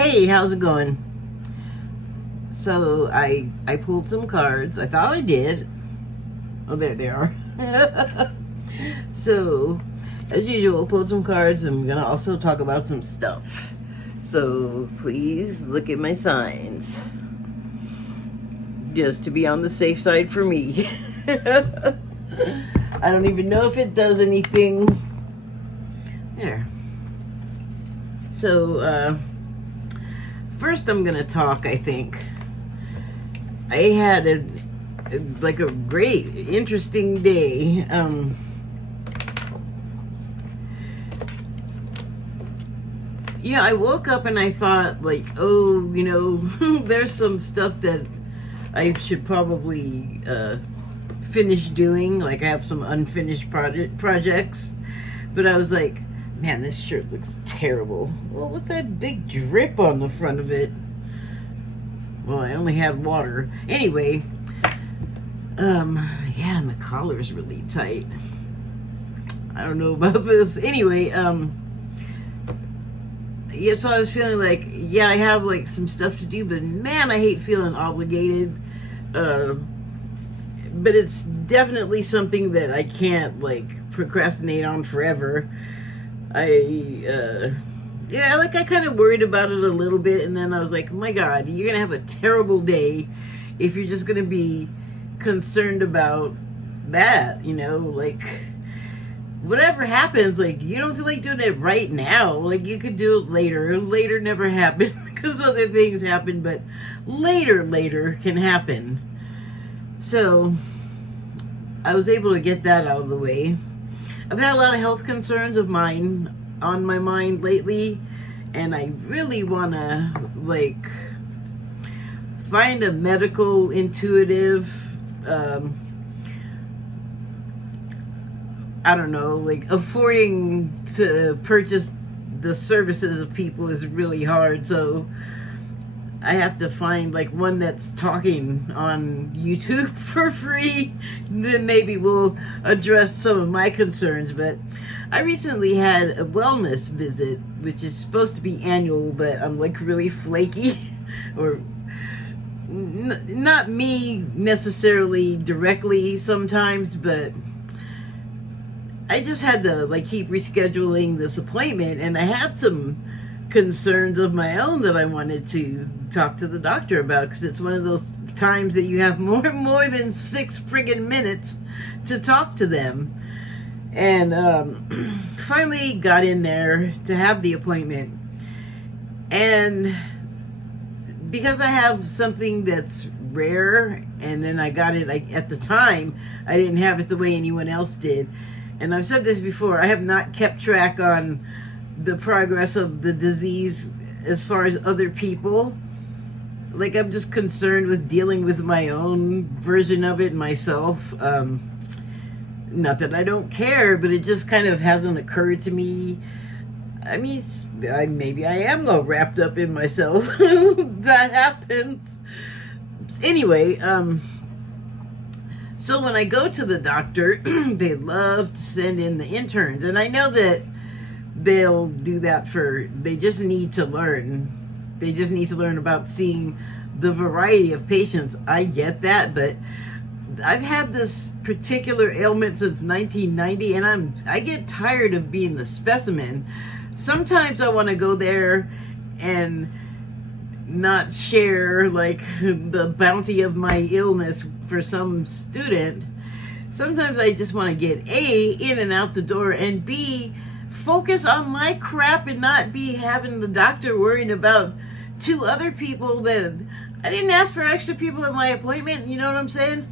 Hey, how's it going? So I pulled some cards. I thought I did. Oh, there they are. So, as usual, pulled some cards. I'm gonna also talk about some stuff. So please look at my signs, just to be on the safe side for me. I don't even know if it does anything. There. So, first I'm gonna talk, I think. I had a great, interesting day. I woke up and I thought, like, oh, there's some stuff that I should probably finish doing. Like, I have some unfinished projects. But I was like, man, this shirt looks terrible. Well, what's that big drip on the front of it? Well, I only had water. Anyway, yeah, and the collar's really tight. I don't know about this. Anyway, yeah, so I was feeling like, yeah, I have like some stuff to do, but man, I hate feeling obligated. But it's definitely something that I can't like procrastinate on forever. I kind of worried about it a little bit, and then I was like, oh my God, you're gonna have a terrible day if you're just gonna be concerned about that, like whatever happens, like you don't feel like doing it right now, like you could do it later. Later never happened because other things happen, but later can happen. So I was able to get that out of the way. I've had a lot of health concerns of mine on my mind lately, and I really want to like find a medical intuitive I don't know, like affording to purchase the services of people is really hard, so I have to find like one that's talking on YouTube for free. Then maybe we'll address some of my concerns. But I recently had a wellness visit, which is supposed to be annual, but I'm like really flaky. Or not me necessarily directly sometimes, but I just had to like keep rescheduling this appointment, and I had some concerns of my own that I wanted to talk to the doctor about, because it's one of those times that you have more than 6 friggin' minutes to talk to them. And finally got in there to have the appointment, and because I have something that's rare, and then I got it at the time, I didn't have it the way anyone else did. And I've said this before, I have not kept track on the progress of the disease as far as other people. Like, I'm just concerned with dealing with my own version of it myself. Not that I don't care, but it just kind of hasn't occurred to me. I mean, maybe I am though wrapped up in myself. That happens. Anyway, so when I go to the doctor, they love to send in the interns. And I know that they'll do that they just need to learn. They just need to learn about seeing the variety of patients. I get that, but I've had this particular ailment since 1990, and I get tired of being the specimen. Sometimes I want to go there and not share like the bounty of my illness for some student. Sometimes I just want to get A, in and out the door, and B, focus on my crap and not be having the doctor worrying about 2 other people that I didn't ask for extra people at my appointment. You know what I'm saying?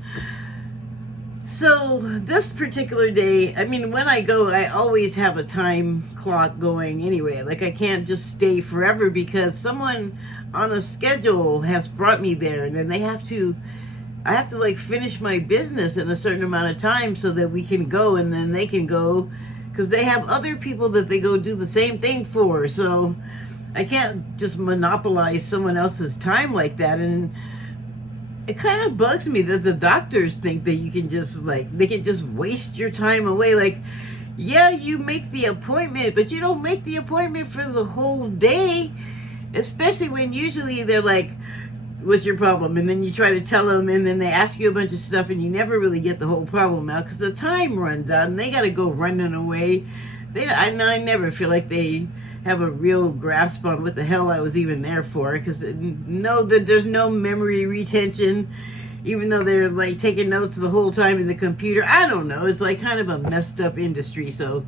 So this particular day, I mean, when I go, I always have a time clock going anyway. Like, I can't just stay forever because someone on a schedule has brought me there, and then I have to like finish my business in a certain amount of time so that we can go, and then they can go, because they have other people that they go do the same thing for. So I can't just monopolize someone else's time like that. And it kind of bugs me that the doctors think that you can just they can just waste your time away. Like, yeah, you make the appointment, but you don't make the appointment for the whole day. especially when usually they're like, what's your problem? And then you try to tell them, and then they ask you a bunch of stuff, and you never really get the whole problem out because the time runs out, and they got to go running away. I never feel like they have a real grasp on what the hell I was even there for, because there's no memory retention, even though they're like taking notes the whole time in the computer. I don't know. It's like kind of a messed up industry. So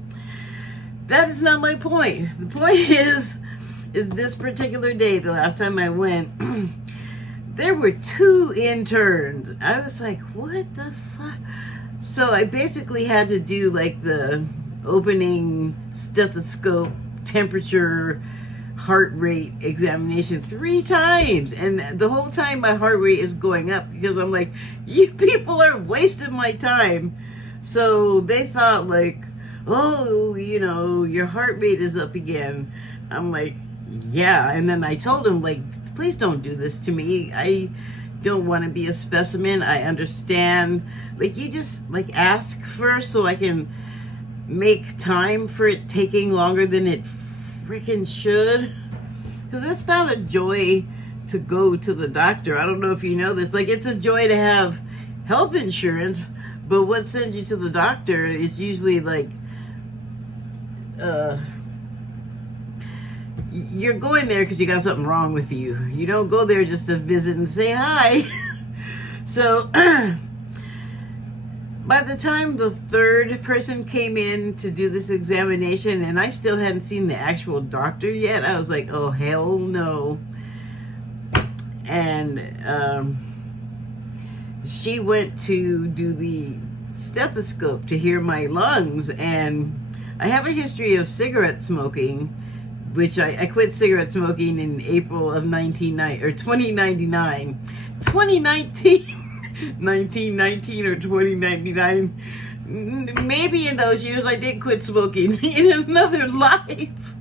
that is not my point. The point is this particular day, the last time I went, there were 2 interns. I was like, what the fuck? So I basically had to do like the opening stethoscope temperature heart rate examination 3 times, and the whole time my heart rate is going up because I'm like, you people are wasting my time. So they thought like, oh, your heart rate is up again. I'm like, yeah. And then I told him like, please don't do this to me. I don't want to be a specimen. I understand. Like, you just like ask first so I can make time for it taking longer than it freaking should. Because it's not a joy to go to the doctor. I don't know if you know this. Like, it's a joy to have health insurance, but what sends you to the doctor is usually like, you're going there because you got something wrong with you. You don't go there just to visit and say hi. So by the time the 3rd person came in to do this examination, and I still hadn't seen the actual doctor yet, I was like, oh, hell no. And she went to do the stethoscope to hear my lungs, and I have a history of cigarette smoking, which I quit cigarette smoking in April of 2019. 1919 or 2099. Maybe in those years I did quit smoking in another life.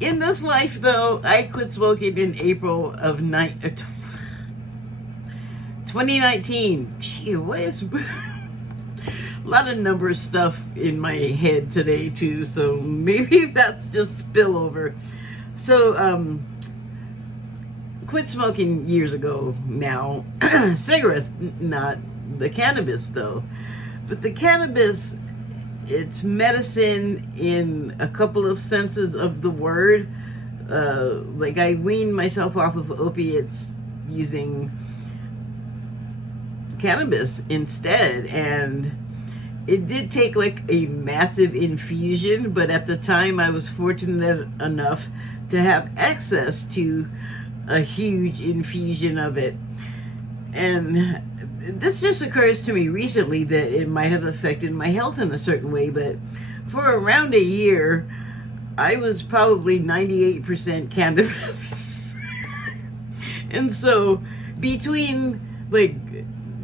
In this life, though, I quit smoking in April of 2019. Gee, what is... a lot of number stuff in my head today, too, so maybe that's just spillover. So, quit smoking years ago now. Cigarettes, not the cannabis, though. But the cannabis, it's medicine in a couple of senses of the word. Like, I weaned myself off of opiates using cannabis instead, and it did take like a massive infusion, but at the time I was fortunate enough to have access to a huge infusion of it. And this just occurs to me recently that it might have affected my health in a certain way, but for around a year, I was probably 98% cannabis. And so between like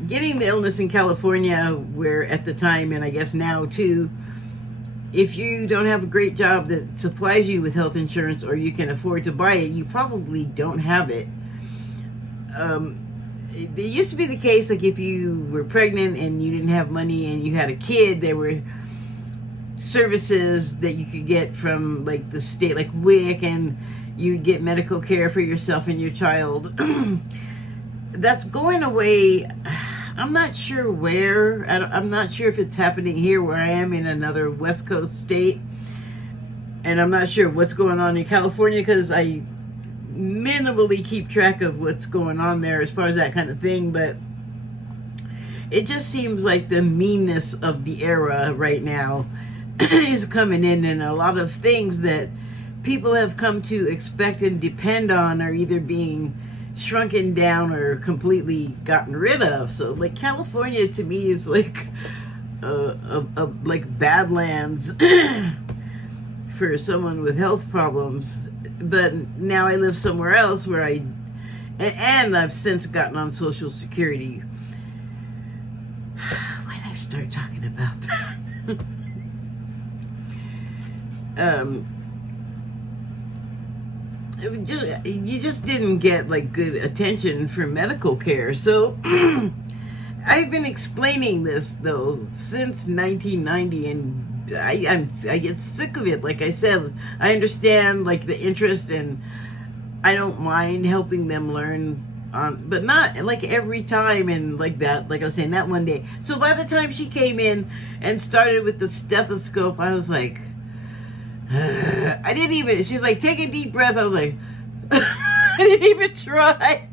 getting the illness in California, where at the time, and I guess now too, if you don't have a great job that supplies you with health insurance or you can afford to buy it, you probably don't have it. It used to be the case, like if you were pregnant and you didn't have money and you had a kid, there were services that you could get from like the state, like WIC, and you'd get medical care for yourself and your child. That's going away. I'm not sure where. I'm not sure if it's happening here where I am in another West Coast state. And I'm not sure what's going on in California because I minimally keep track of what's going on there as far as that kind of thing. But it just seems like the meanness of the era right now is coming in, and a lot of things that people have come to expect and depend on are either being shrunken down or completely gotten rid of. So like California to me is like like Badlands for someone with health problems. But now I live somewhere else where and I've since gotten on Social Security. Why did I start talking about that? You just didn't get like good attention for medical care. So I've been explaining this though since 1990, and I get sick of it. Like I said, I understand like the interest, and I don't mind helping them learn on, but not like every time and like that, like I was saying, that one day. So by the time she came in and started with the stethoscope, I was like, I didn't even, she was like, take a deep breath. I was like, I didn't even try.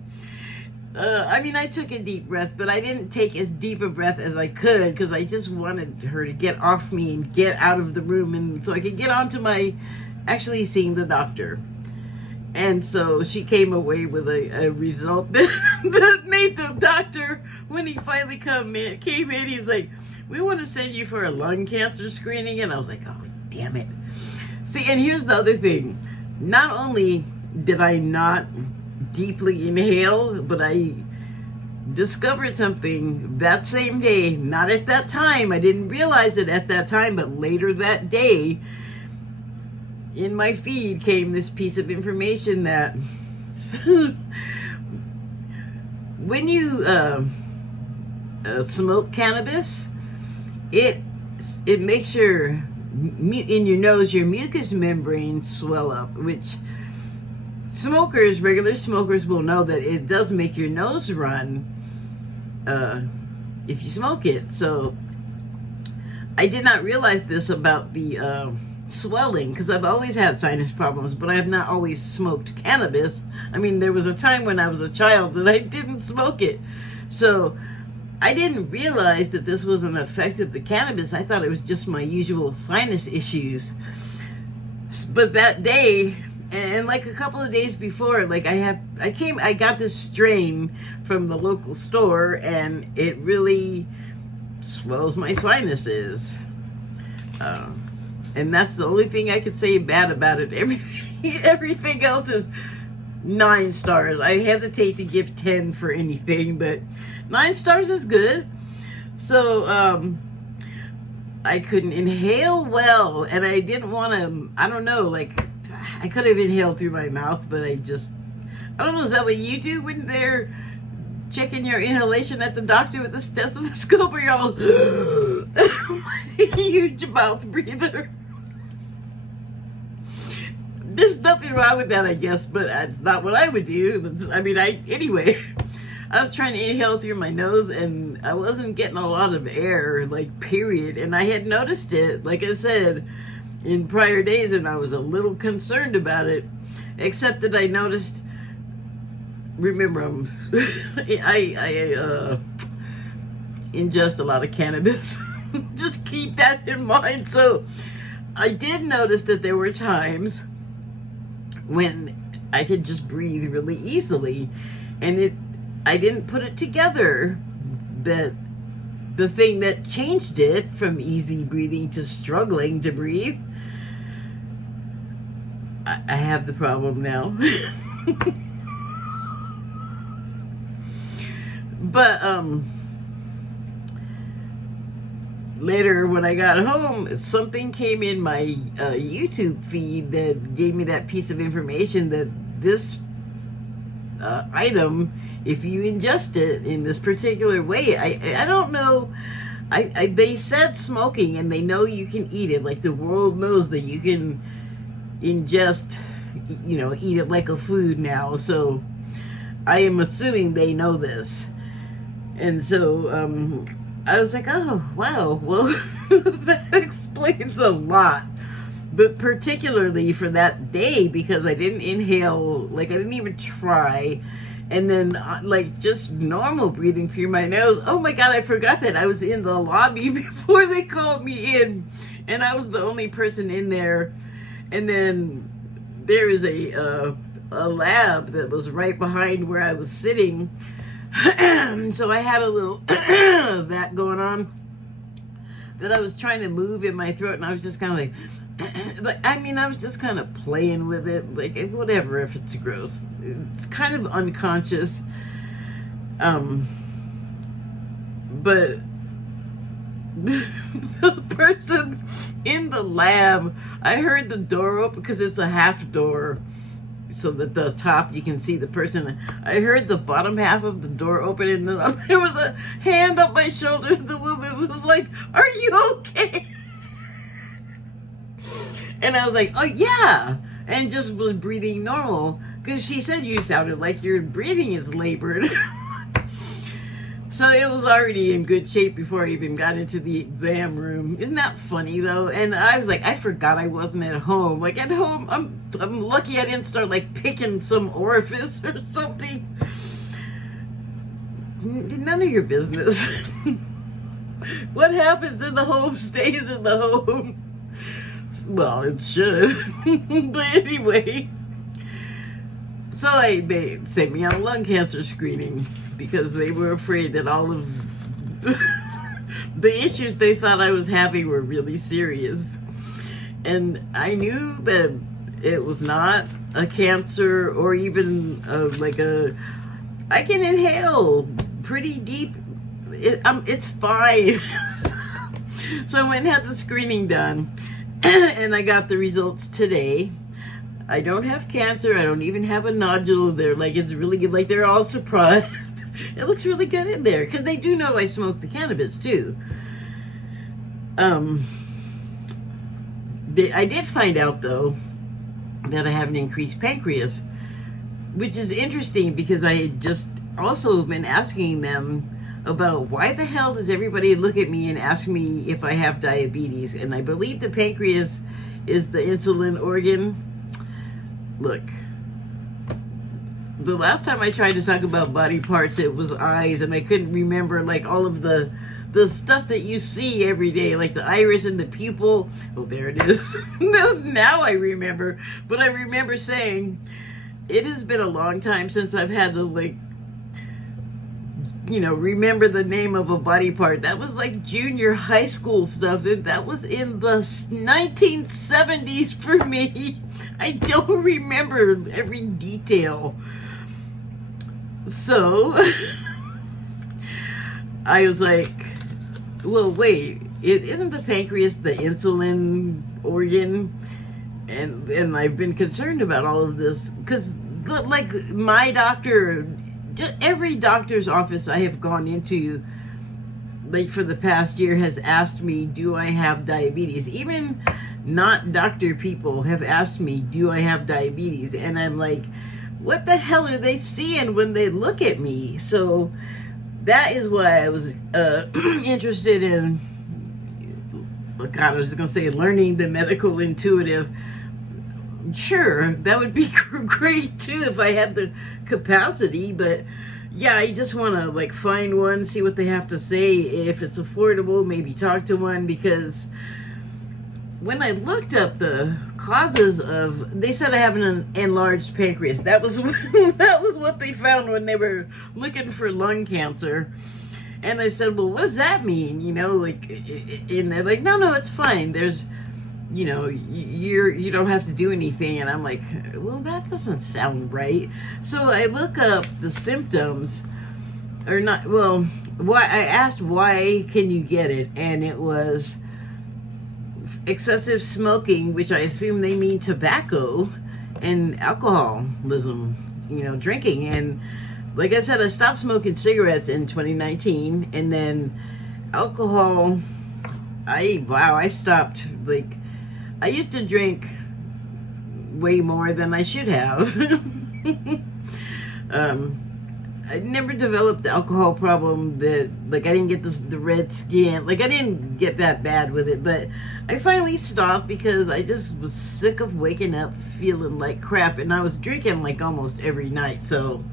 I mean, I took a deep breath, but I didn't take as deep a breath as I could because I just wanted her to get off me and get out of the room, and so I could get on to my actually seeing the doctor. And so she came away with a result that made the doctor, when he finally came in, he's like, we want to send you for a lung cancer screening. And I was like, oh, damn it. See, and here's the other thing. Not only did I not deeply inhale, but I discovered something that same day, not at that time. I didn't realize it at that time, but later that day, in my feed came this piece of information that when you smoke cannabis, it makes in your nose, your mucous membranes swell up, which regular smokers will know that it does make your nose run if you smoke it. So I did not realize this about the swelling, because I've always had sinus problems, but I have not always smoked cannabis. I mean, there was a time when I was a child that I didn't smoke it. So I didn't realize that this was an effect of the cannabis. I thought it was just my usual sinus issues. But that day, and like a couple of days before, like I got this strain from the local store, and it really swells my sinuses. And that's the only thing I could say bad about it. Everything else is 9 stars. I hesitate to give 10 for anything, but 9 stars is good. So I couldn't inhale well, and I didn't want to, I don't know, like I could have inhaled through my mouth, but I don't know, is that what you do when they're checking your inhalation at the doctor with the stethoscope, or y'all huge mouth breather? There's nothing wrong with that, I guess, but it's not what I would do. Anyway, I was trying to inhale through my nose, and I wasn't getting a lot of air, like, period. And I had noticed it, like I said, in prior days, and I was a little concerned about it, except that I noticed, remember, I ingest a lot of cannabis. Just keep that in mind. So I did notice that there were times when I could just breathe really easily, and I didn't put it together that the thing that changed it from easy breathing to struggling to breathe, I have the problem now. But later when I got home, something came in my YouTube feed that gave me that piece of information that this item, if you ingest it in this particular way, I don't know, they said smoking, and they know you can eat it, like the world knows that you can ingest, eat it like a food now, so I am assuming they know this. And so I was like, oh, wow, well, that explains a lot. But particularly for that day, because I didn't inhale, like I didn't even try. And then like just normal breathing through my nose. Oh my God, I forgot that I was in the lobby before they called me in. And I was the only person in there. And then there is a lab that was right behind where I was sitting. So I had a little that going on, that I was trying to move in my throat, and I was just kind of like, I was just kind of playing with it, like whatever, if it's gross. It's kind of unconscious. But the person in the lab, I heard the door open because it's a half door, so that the top you can see the person. I heard the bottom half of the door open, and then there was a hand up my shoulder. The woman was like, "Are you okay?" And I was like, "Oh yeah." and just was breathing normal. Because she said you sounded like your breathing is labored. So it was already in good shape before I even got into the exam room. Isn't that funny though? And I was like, I forgot I wasn't at home. Like at home, I'm lucky I didn't start like picking some orifice or something. None of your business. What happens in the home stays in the home. Well, it should. But anyway. So they sent me on a lung cancer screening because they were afraid that all of the issues they thought I was having were really serious. And I knew that it was not a cancer or even I can inhale pretty deep. It's fine. So I went and had the screening done and I got the results today. I don't have cancer. I don't even have a nodule. It's really good. Like, they're all surprised. It looks really good in there. Because they do know I smoke the cannabis, too. I did find out, though, that I have an increased pancreas. Which is interesting because I had just also been asking them about why the hell does everybody look at me and ask me if I have diabetes. And I believe the pancreas is the insulin organ. Look, the last time I tried to talk about body parts, it was eyes, and I couldn't remember like all of the stuff that you see every day, like the iris and the pupil. Oh, there it is. Now I remember. But I remember saying, it has been a long time since I've had to remember the name of a body part. That was like junior high school stuff. That was in the 1970s for me. I don't remember every detail. So I was like, well, wait, isn't the pancreas the insulin organ? And I've been concerned about all of this because, like, my doctor, every doctor's office I have gone into, like, for the past year has asked me, do I have diabetes? Even not doctor people have asked me, do I have diabetes? And I'm like, what the hell are they seeing when they look at me? So that is why I was interested in, God, I was going to say learning the medical intuitive. Sure, that would be great too if I had the capacity, but yeah, I just want to like find one, see what they have to say. If it's affordable, maybe talk to one, because when I looked up the causes of, they said I have an enlarged pancreas. That was that was what they found when they were looking for lung cancer. And I said, well, what does that mean? And they're like, no, it's fine. There's, you don't have to do anything. And I'm like, well, that doesn't sound right. So I look up the symptoms, or not, well, why I asked, why can you get it? And it was excessive smoking, which I assume they mean tobacco, and alcoholism, drinking. And like I said, I stopped smoking cigarettes in 2019, and then alcohol, I stopped. Like, I used to drink way more than I should have. I never developed the alcohol problem that, like, I didn't get the red skin. Like, I didn't get that bad with it, but I finally stopped because I just was sick of waking up feeling like crap, and I was drinking like almost every night. So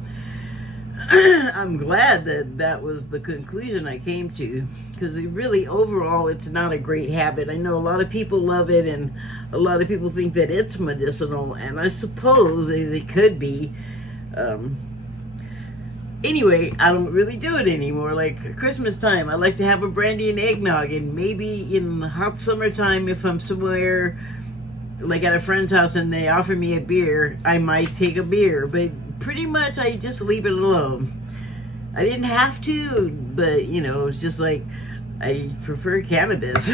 I'm glad that was the conclusion I came to, because really, overall, it's not a great habit. I know a lot of people love it, and a lot of people think that it's medicinal, and I suppose it could be. Anyway, I don't really do it anymore. Like Christmas time, I like to have a brandy and eggnog, and maybe in the hot summertime, if I'm somewhere like at a friend's house and they offer me a beer, I might take a beer, but pretty much I just leave it alone. I didn't have to, but it's just like I prefer cannabis.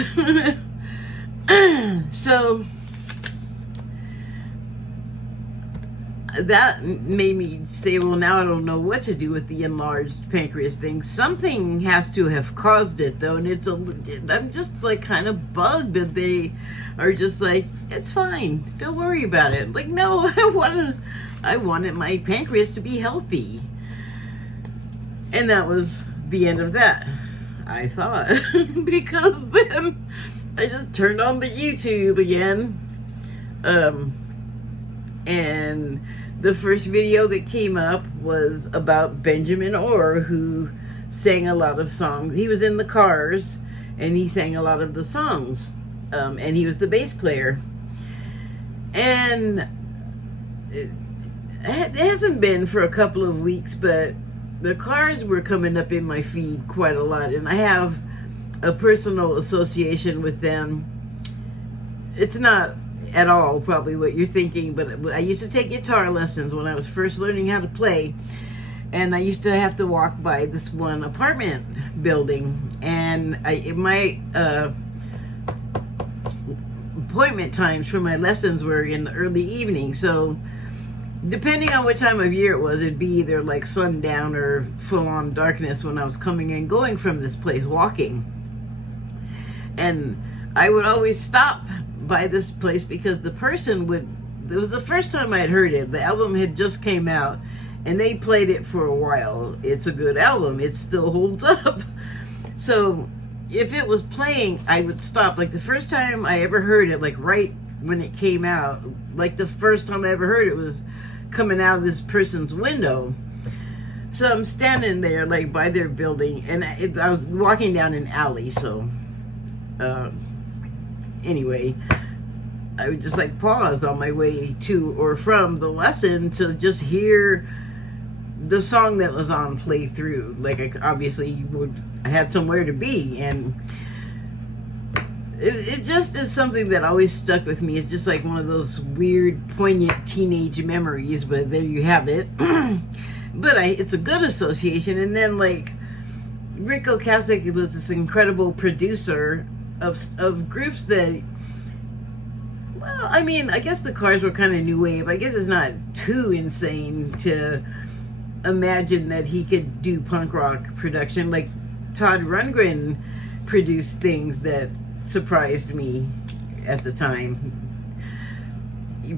So that made me say, well, now I don't know what to do with the enlarged pancreas thing. Something has to have caused it, though, and I'm just like kind of bugged that they are just like, it's fine, don't worry about it. Like, no, I wanted my pancreas to be healthy. And that was the end of that, I thought. Because then I just turned on the YouTube again. And the first video that came up was about Benjamin Orr, who sang a lot of songs. He was in the Cars, and he sang a lot of the songs. And he was the bass player. And it hasn't been for a couple of weeks, but the Cars were coming up in my feed quite a lot, and I have a personal association with them. It's not at all probably what you're thinking, but I used to take guitar lessons when I was first learning how to play, and I used to have to walk by this one apartment building, and my appointment times for my lessons were in the early evening, so depending on what time of year it was, it'd be either like sundown or full-on darkness when I was coming and going from this place walking. And I would always stop by this place because the person would, it was the first time I had heard it. The album had just came out and they played it for a while. It's a good album. It still holds up. So if it was playing, I would stop. Like the first time I ever heard it, like right when it came out, like the first time I ever heard it was coming out of this person's window. So I'm standing there like by their building, and I was walking down an alley, so anyway, I would just like pause on my way to or from the lesson to just hear the song that was on play through. Like I had somewhere to be, and it just is something that always stuck with me. It's just like one of those weird, poignant teenage memories, but there you have it. But it's a good association. And then like Rick Ocasek was this incredible producer of groups that, well, I mean, I guess the Cars were kind of new wave. I guess it's not too insane to imagine that he could do punk rock production. Like Todd Rundgren produced things that surprised me at the time.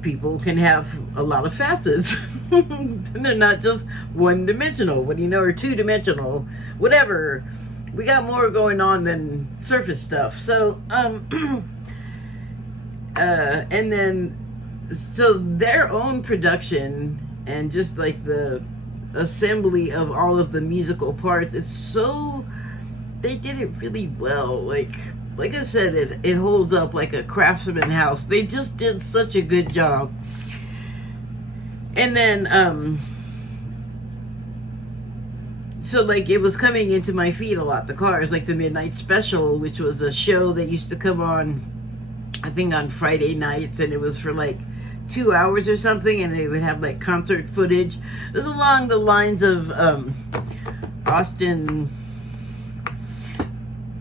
People can have a lot of facets. They're not just one-dimensional, or two-dimensional, whatever. We got more going on than surface stuff. So, and then, so their own production and just like the assembly of all of the musical parts is so, they did it really well. Like I said, it holds up like a craftsman house. They just did such a good job. And then, so like it was coming into my feed a lot, the Cars, like the Midnight Special, which was a show that used to come on, I think on Friday nights, and it was for like 2 hours or something, and they would have like concert footage. It was along the lines of Austin,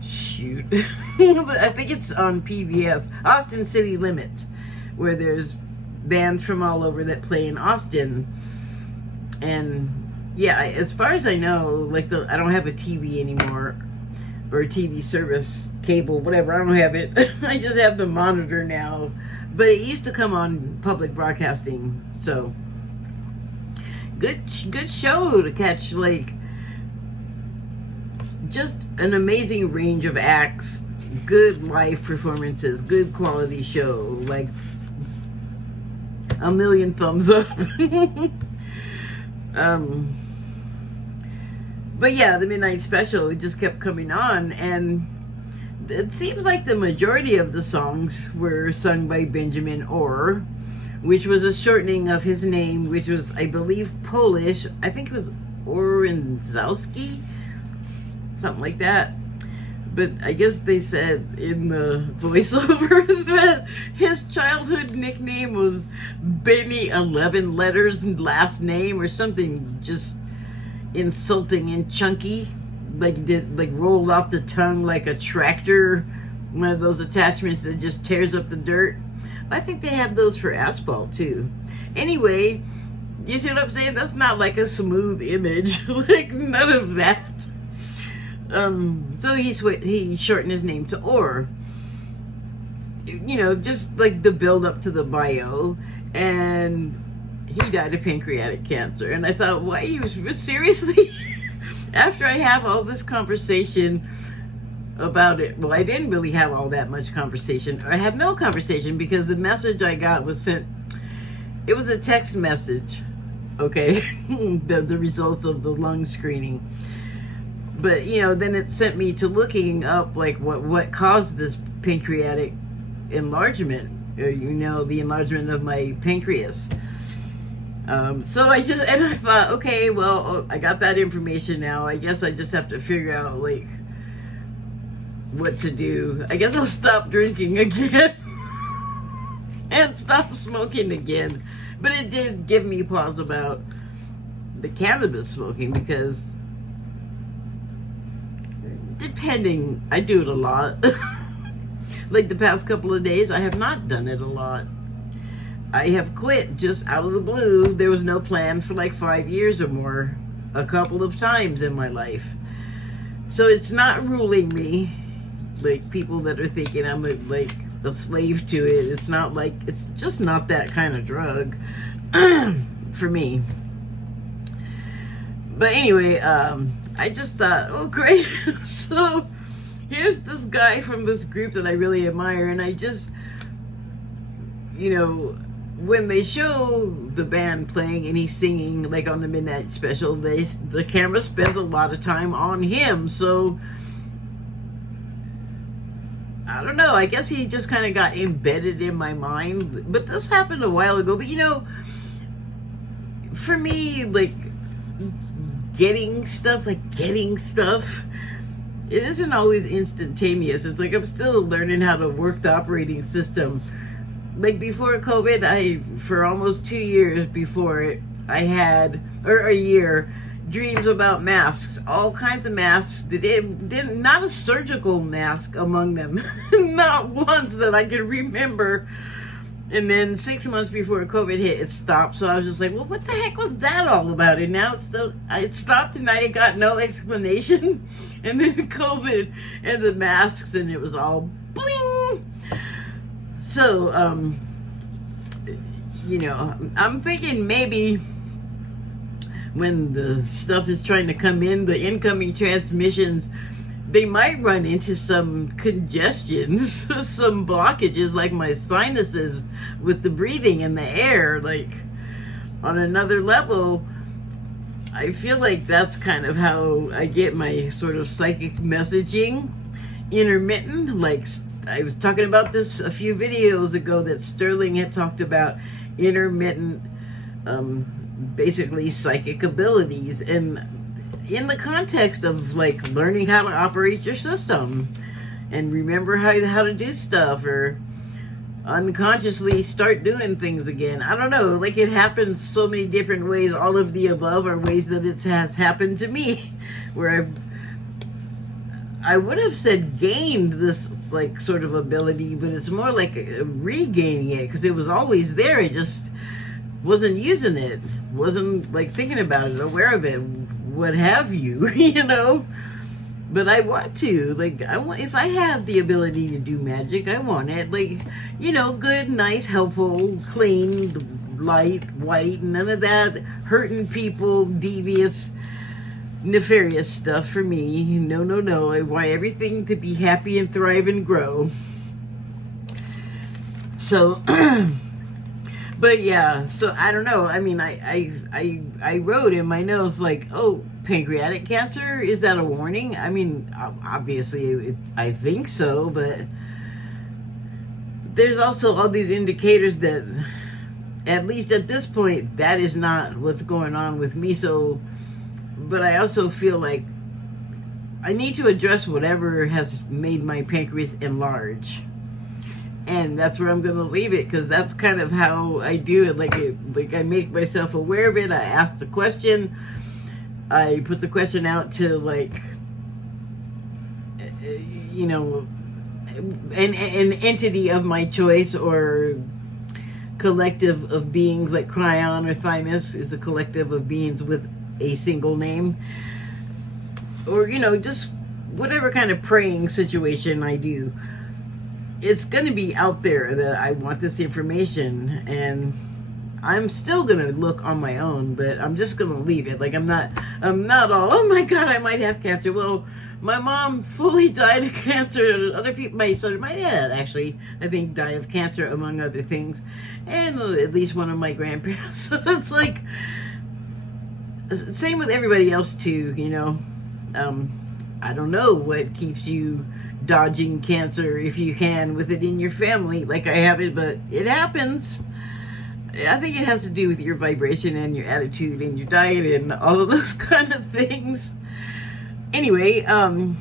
shoot, I think it's on PBS, Austin City Limits, where there's bands from all over that play in Austin. And yeah, as far as I know, like I don't have a TV anymore, or a TV service, cable, whatever, I don't have it. I just have the monitor now, but it used to come on public broadcasting. So good show to catch, like just an amazing range of acts, good live performances, good quality show, like a million thumbs up. But yeah, the Midnight Special, it just kept coming on, and it seems like the majority of the songs were sung by Benjamin Orr, which was a shortening of his name, which was, I believe, Polish. I think it was Orenzowski, something like that. But I guess they said in the voiceover that his childhood nickname was Benny 11 letters and last name, or something just insulting and chunky, like rolled off the tongue like a tractor, one of those attachments that just tears up the dirt. I think they have those for asphalt too. Anyway, You see what I'm saying? That's not like a smooth image. Like, none of that. So he shortened his name to Orr. You know, just like the build up to the bio. And he died of pancreatic cancer. And I thought, why you seriously? After I have all this conversation about it, well, I didn't really have all that much conversation. I have no conversation because the message I got was sent, it was a text message, okay? the results of the lung screening. But, you know, then it sent me to looking up, like, what caused this pancreatic enlargement, or, you know, the enlargement of my pancreas. So I thought, okay, well, I got that information now. I guess I just have to figure out, like, what to do. I guess I'll stop drinking again and stop smoking again. But it did give me pause about the cannabis smoking because depending, I do it a lot. Like the past couple of days, I have not done it a lot. I have quit just out of the blue. There was no plan for like 5 years or more, a couple of times in my life. So it's not ruling me. Like people that are thinking I'm like a slave to it. It's not like, it's just not that kind of drug for me. But anyway, I just thought, oh great. So here's this guy from this group that I really admire, and I just, you know, when they show the band playing and he's singing like on the midnight special, the camera spends a lot of time on him. So I don't know, I guess he just kind of got embedded in my mind. But this happened a while ago. But you know, for me, like getting stuff, it isn't always instantaneous. It's like I'm still learning how to work the operating system. Like before COVID, for almost 2 years before it, I had, or a year, dreams about masks, all kinds of masks. Not a surgical mask among them, not once that I can remember. And then 6 months before COVID hit, it stopped. So I was just like, well, what the heck was that all about? And now it stopped and I got no explanation. And then COVID and the masks, and it was all bling. So, you know, I'm thinking maybe when the stuff is trying to come in, the incoming transmissions, they might run into some congestion, some blockages like my sinuses with the breathing in the air. Like on another level, I feel like that's kind of how I get my sort of psychic messaging, intermittent. Like I was talking about this a few videos ago that Sterling had talked about intermittent, basically psychic abilities, and in the context of like learning how to operate your system and remember how to do stuff, or unconsciously start doing things again. I don't know, like it happens so many different ways. All of the above are ways that it has happened to me, where I would have said gained this like sort of ability, but it's more like regaining it because it was always there. I just wasn't using it, wasn't like thinking about it, aware of it, what have you, you know. But I want to, like, if I have the ability to do magic, I want it, like, you know, good, nice, helpful, clean, light, white, none of that hurting people, devious, nefarious stuff for me. No. I want everything to be happy and thrive and grow. So, but yeah, so I don't know. I mean, I wrote in my notes like, oh, pancreatic cancer, is that a warning? I mean, obviously I think so, but there's also all these indicators that, at least at this point, that is not what's going on with me. So, but I also feel like I need to address whatever has made my pancreas enlarge. And that's where I'm going to leave it, because that's kind of how I do it. Like I make myself aware of it. I ask the question. I put the question out to, like, you know, an entity of my choice, or collective of beings, like Cryon or Thymus is a collective of beings with a single name. Or, just whatever kind of praying situation I do. It's going to be out there that I want this information, and I'm still going to look on my own, but I'm just going to leave it. Like, I'm not all, oh my God, I might have cancer. Well, my mom fully died of cancer. Other people, my dad actually, I think, died of cancer, among other things. And at least one of my grandparents. So it's like, same with everybody else too, I don't know what keeps you dodging cancer, if you can, with it in your family, like I have it, but it happens. I think it has to do with your vibration and your attitude and your diet and all of those kind of things. Anyway, I'm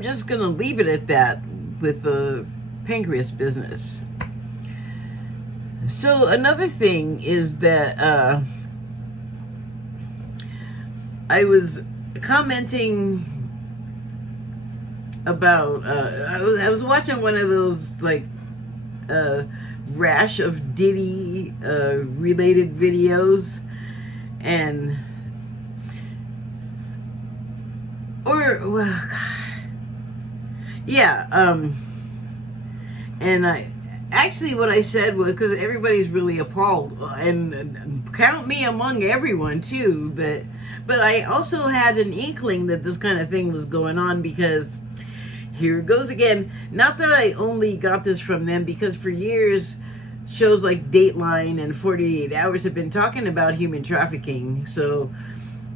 just gonna leave it at that with the pancreas business. So another thing is that I was commenting about I was watching one of those like rash of Diddy related videos, and and I actually, what I said was, because everybody's really appalled, and count me among everyone too, but I also had an inkling that this kind of thing was going on, because here it goes again. Not that I only got this from them, because for years shows like Dateline and 48 Hours have been talking about human trafficking. So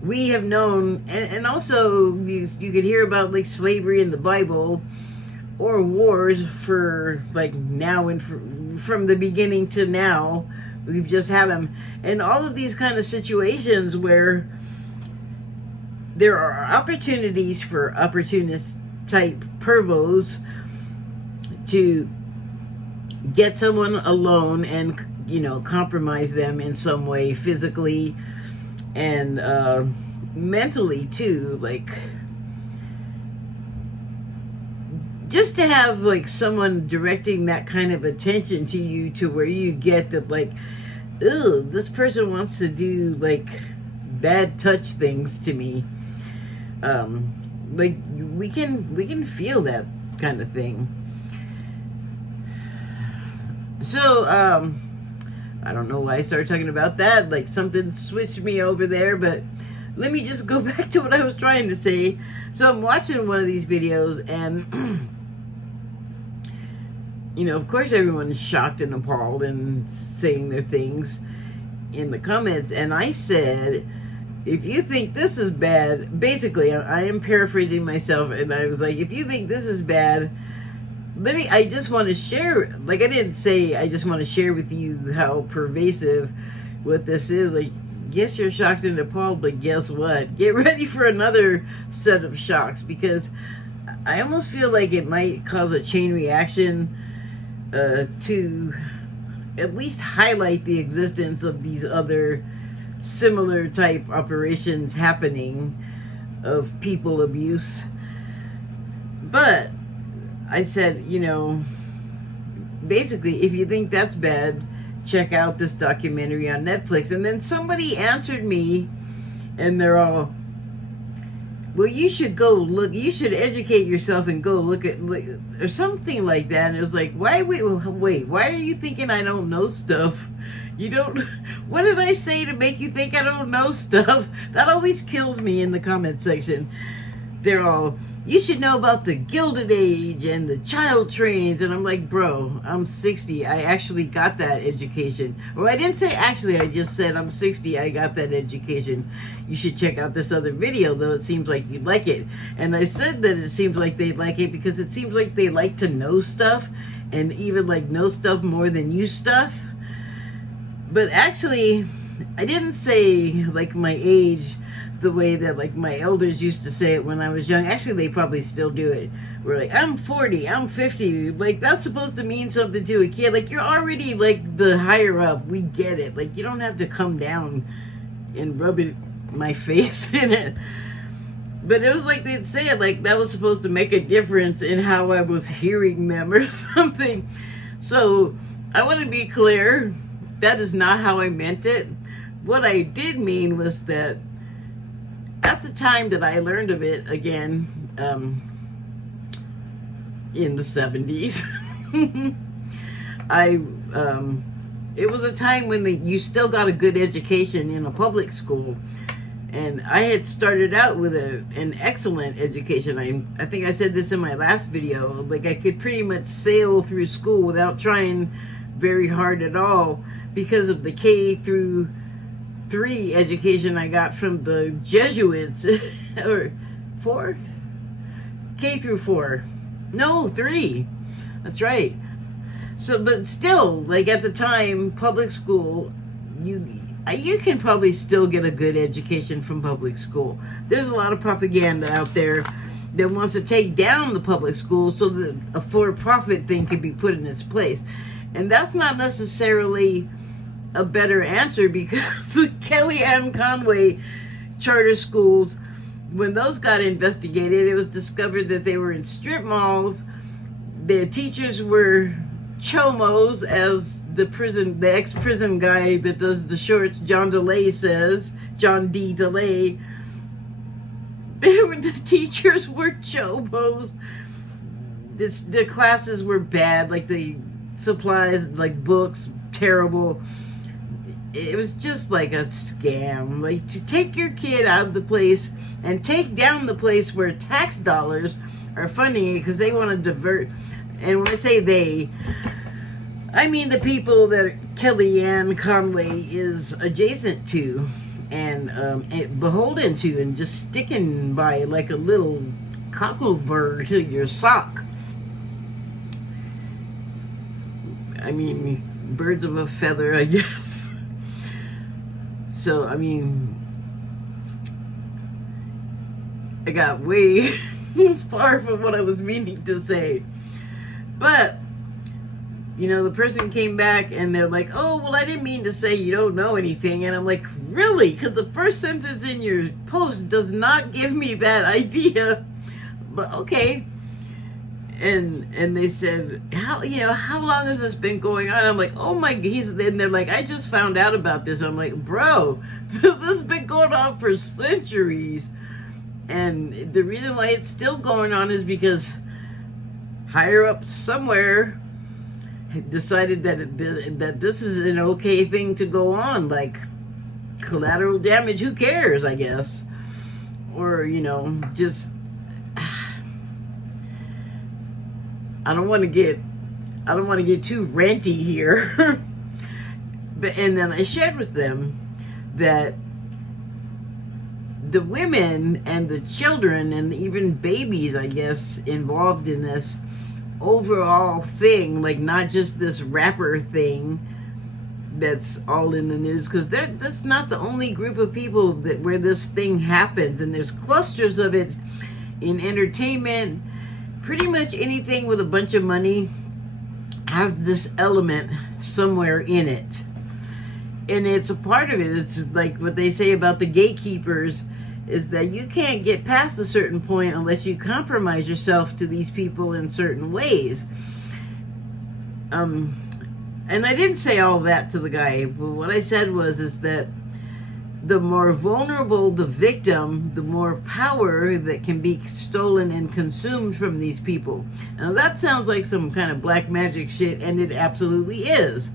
we have known, and also you could hear about like slavery in the Bible, or wars for like now, and from the beginning to now, we've just had them. And all of these kind of situations where there are opportunities for opportunist type pervos to get someone alone and, compromise them in some way, physically and mentally too, like just to have like someone directing that kind of attention to you, to where you get that, like, ew, this person wants to do like bad touch things to me. Like we can feel that kind of thing. So I don't know why I started talking about that, like something switched me over there, but let me just go back to what I was trying to say. So I'm watching one of these videos, and of course everyone's shocked and appalled and saying their things in the comments. And I said, if you think this is bad, basically, I am paraphrasing myself, and I was like, if you think this is bad, I just want to share, like, I didn't say I just want to share with you how pervasive what this is. Like, yes, you're shocked and appalled, but guess what? Get ready for another set of shocks, because I almost feel like it might cause a chain reaction to at least highlight the existence of these other similar type operations happening of people abuse. But I said, basically, if you think that's bad, check out this documentary on Netflix. And then somebody answered me, and they're all, well, you should go look, you should educate yourself and go look at, or something like that. And it was like, wait, why are you thinking I don't know stuff? What did I say to make you think I don't know stuff? That always kills me in the comment section. They're all, you should know about the Gilded Age and the child trains. And I'm like, bro, I'm 60. I actually got that education. Or I didn't say actually, I just said I'm 60. I got that education. You should check out this other video, though it seems like you'd like it. And I said that it seems like they'd like it because it seems like they like to know stuff, and even like know stuff more than you stuff. But actually, I didn't say like my age the way that like my elders used to say it when I was young. Actually, they probably still do it. We're like, I'm 40, I'm 50. Like, that's supposed to mean something to a kid. Like, you're already like the higher up. We get it. Like, you don't have to come down and rub my face in it. But it was like they'd say it like that was supposed to make a difference in how I was hearing them or something. So I want to be clear. That is not how I meant it. What I did mean was that at the time that I learned of it, again, in the 70s, I it was a time when you still got a good education in a public school, and I had started out with an excellent education. I think I said this in my last video. Like, I could pretty much sail through school without trying very hard at all because of the K through 3 education I got from the Jesuits. Or 4? K through 4. No, 3. That's right. So, but still, like, at the time, public school, you can probably still get a good education from public school. There's a lot of propaganda out there that wants to take down the public school so that a for-profit thing can be put in its place. And that's not necessarily a better answer, because the Kellyanne Conway charter schools, when those got investigated, it was discovered that they were in strip malls. Their teachers were chomos, as the ex-prison guy that does the shorts, John D. DeLay. The teachers were chomos. The classes were bad, like the supplies, like books, terrible. It was just like a scam. Like, to take your kid out of the place and take down the place where tax dollars are funding it, because they want to divert. And when I say they, I mean the people that Kellyanne Conway is adjacent to and beholden to, and just sticking by like a little cocklebur to your sock. I mean, birds of a feather, I guess. So, I mean, I got way far from what I was meaning to say. But, you know, the person came back and they're like, oh, well, I didn't mean to say you don't know anything. And I'm like, really? Because the first sentence in your post does not give me that idea. But okay. And they said, how long has this been going on? I'm like, oh my, and they're like, I just found out about this. I'm like, bro, this has been going on for centuries. And the reason why it's still going on is because higher up somewhere decided that this is an okay thing to go on. Like, collateral damage, who cares, I guess. Or, just, I don't want to get too ranty here. And then I shared with them that the women and the children and even babies, I guess, involved in this overall thing, like not just this rapper thing that's all in the news, because that's not the only group of people where this thing happens, and there's clusters of it in entertainment. Pretty much anything with a bunch of money has this element somewhere in it. And it's a part of it. It's like what they say about the gatekeepers, is that you can't get past a certain point unless you compromise yourself to these people in certain ways. And I didn't say all that to the guy, but what I said is that the more vulnerable the victim, the more power that can be stolen and consumed from these people. Now that sounds like some kind of black magic shit, and it absolutely is.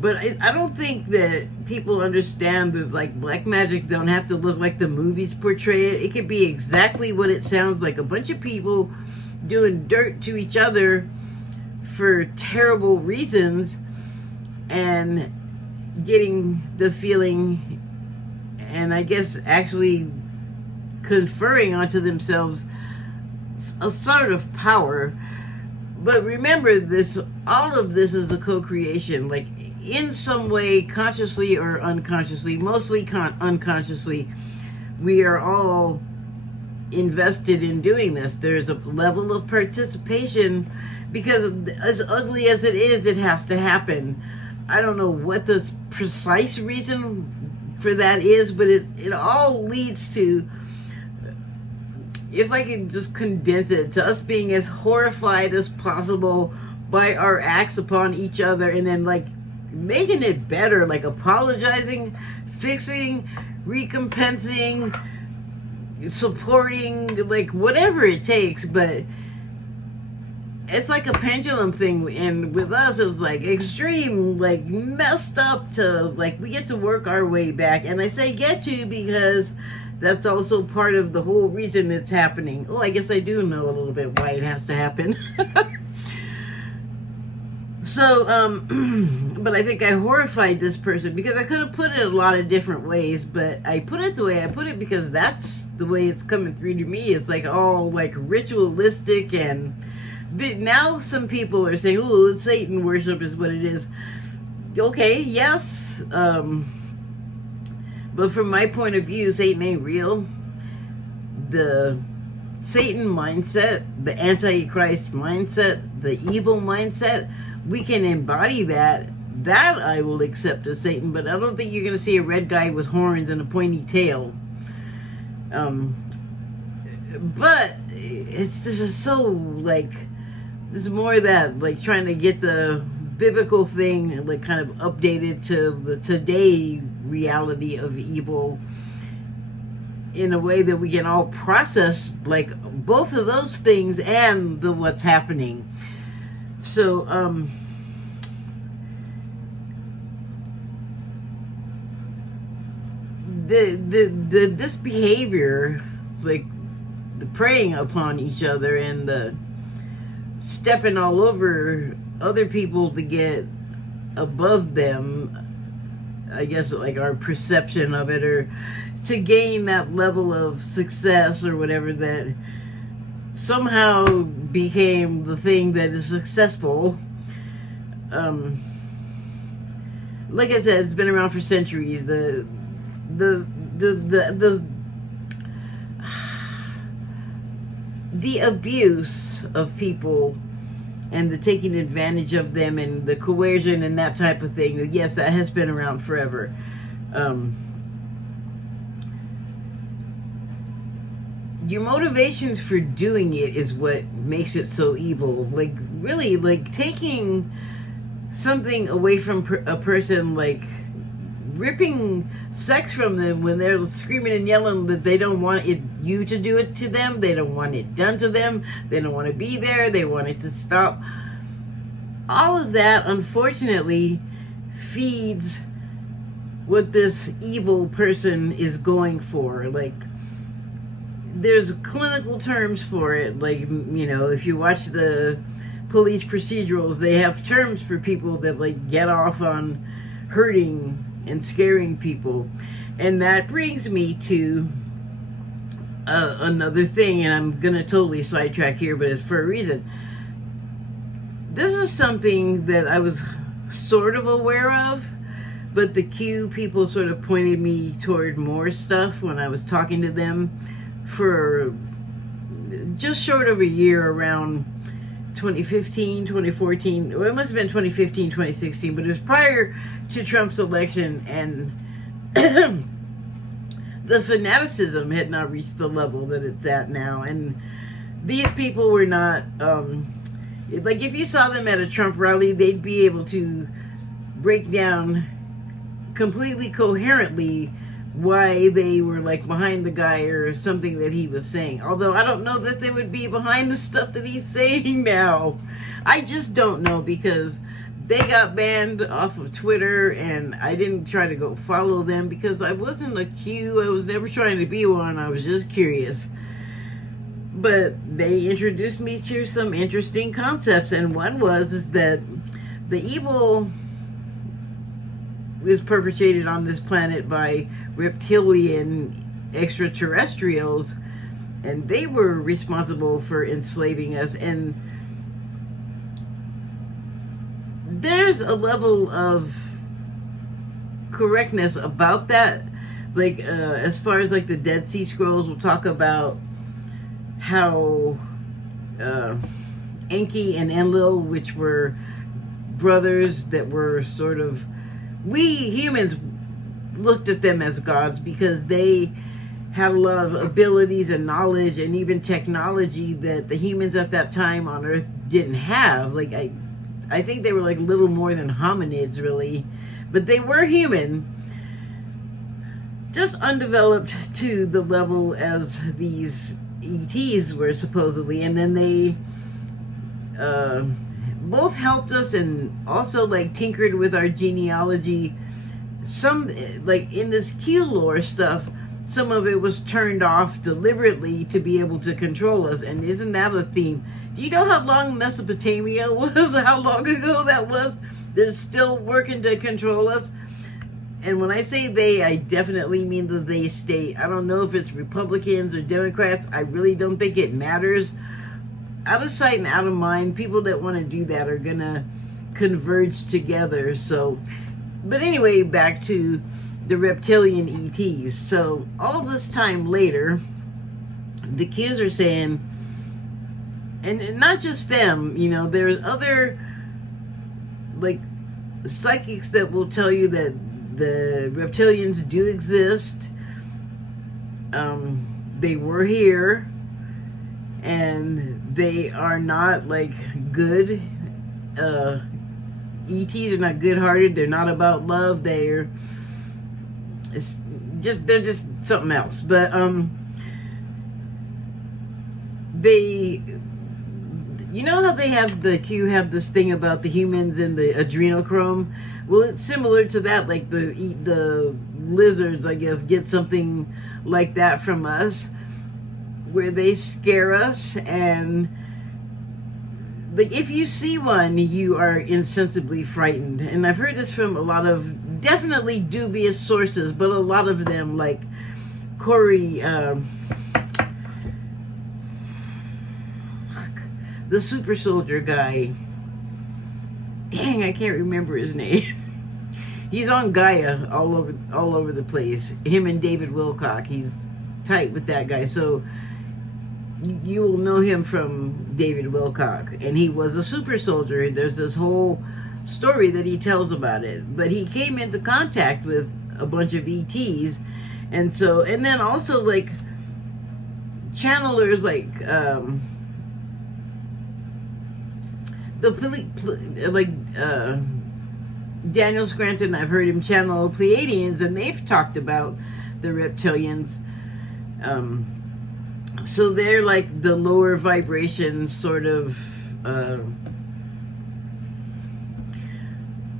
But I don't think that people understand that, like, black magic don't have to look like the movies portray it. It could be exactly what it sounds like. A bunch of people doing dirt to each other for terrible reasons and getting the feeling, and I guess actually conferring onto themselves a sort of power. But remember, all of this is a co-creation. Like, in some way, consciously or unconsciously, mostly unconsciously, we are all invested in doing this. There's a level of participation, because as ugly as it is, it has to happen. I don't know what the precise reason for that is, but it all leads to, if I can just condense it, to us being as horrified as possible by our acts upon each other, and then like making it better, like apologizing, fixing, recompensing, supporting, like whatever it takes. But it's like a pendulum thing, and with us it's like extreme, like messed up, to like we get to work our way back. And I say get to because that's also part of the whole reason it's happening. Oh, I guess I do know a little bit why it has to happen. So, but I think I horrified this person because I could have put it a lot of different ways, but I put it the way I put it because that's the way it's coming through to me. It's like all like ritualistic, and now some people are saying, oh, Satan worship is what it is. Okay, yes. But from my point of view, Satan ain't real. The Satan mindset, the Antichrist mindset, the evil mindset, we can embody that. That I will accept as Satan, but I don't think you're going to see a red guy with horns and a pointy tail. But this is so like, this is more of that, like trying to get the biblical thing like kind of updated to the today reality of evil in a way that we can all process like both of those things and the what's happening. So this behavior, like the preying upon each other and the stepping all over other people to get above them, I guess like our perception of it, or to gain that level of success or whatever that somehow became the thing that is successful. Like I said, it's been around for centuries. The abuse of people and the taking advantage of them and the coercion and that type of thing, yes, that has been around forever. Your motivations for doing it is what makes it so evil. Like really, like taking something away from a person, like ripping sex from them when they're screaming and yelling that they don't want you to do it to them, they don't want it done to them, they don't want to be there, they want it to stop. All of that, unfortunately, feeds what this evil person is going for. Like, there's clinical terms for it. Like, you know, if you watch the police procedurals, they have terms for people that like get off on hurting and scaring people. And that brings me to another thing, and I'm gonna totally sidetrack here, but it's for a reason. This is something that I was sort of aware of, but the Q people sort of pointed me toward more stuff when I was talking to them for just short of a year, around 2015, 2014. Well, it must have been 2015, 2016, but it was prior to Trump's election, and the fanaticism had not reached the level that it's at now. And these people were not, like if you saw them at a Trump rally, they'd be able to break down completely coherently why they were like behind the guy or something that he was saying. Although I don't know that they would be behind the stuff that he's saying now. I just don't know, because they got banned off of Twitter, and I didn't try to go follow them because I wasn't a Q. I was never trying to be one. I was just curious. But they introduced me to some interesting concepts, and one is that the evil is perpetrated on this planet by reptilian extraterrestrials, and they were responsible for enslaving us. And there's a level of correctness about that. Like as far as like the Dead Sea Scrolls will talk about how Enki and Enlil, which were brothers that were sort of, we humans looked at them as gods because they had a lot of abilities and knowledge and even technology that the humans at that time on Earth didn't have. Like I think they were like little more than hominids, really. But they were human. Just undeveloped to the level as these ETs were supposedly. And then they both helped us and also like tinkered with our genealogy. Some, like in this Q lore stuff, some of it was turned off deliberately to be able to control us. And isn't that a theme? Do you know how long Mesopotamia was? How long ago that was? They're still working to control us. And when I say they, I definitely mean the they state. I don't know if it's Republicans or Democrats. I really don't think it matters. Out of sight and out of mind, people that want to do that are going to converge together. So, but anyway, back to the reptilian ETs. So all this time later, the kids are saying, and not just them, you know, there's other like psychics that will tell you that the reptilians do exist. They were here, and they are not like good. ETs are not good-hearted. They're not about love. They're just something else. But they, you know how they have the Q have this thing about the humans and the adrenochrome? Well, it's similar to that. Like the lizards, I guess, get something like that from us, where they scare us, and like if you see one, you are insensibly frightened. And I've heard this from a lot of definitely dubious sources, but a lot of them, like Corey, the super soldier guy. Dang, I can't remember his name. He's on Gaia all over the place. Him and David Wilcock. He's tight with that guy. So you will know him from David Wilcock. And he was a super soldier. There's this whole story that he tells about it. But he came into contact with a bunch of ETs. And so, and then also like channelers like Daniel Scranton, I've heard him channel Pleiadians, and they've talked about the reptilians. So they're like the lower vibration sort of, I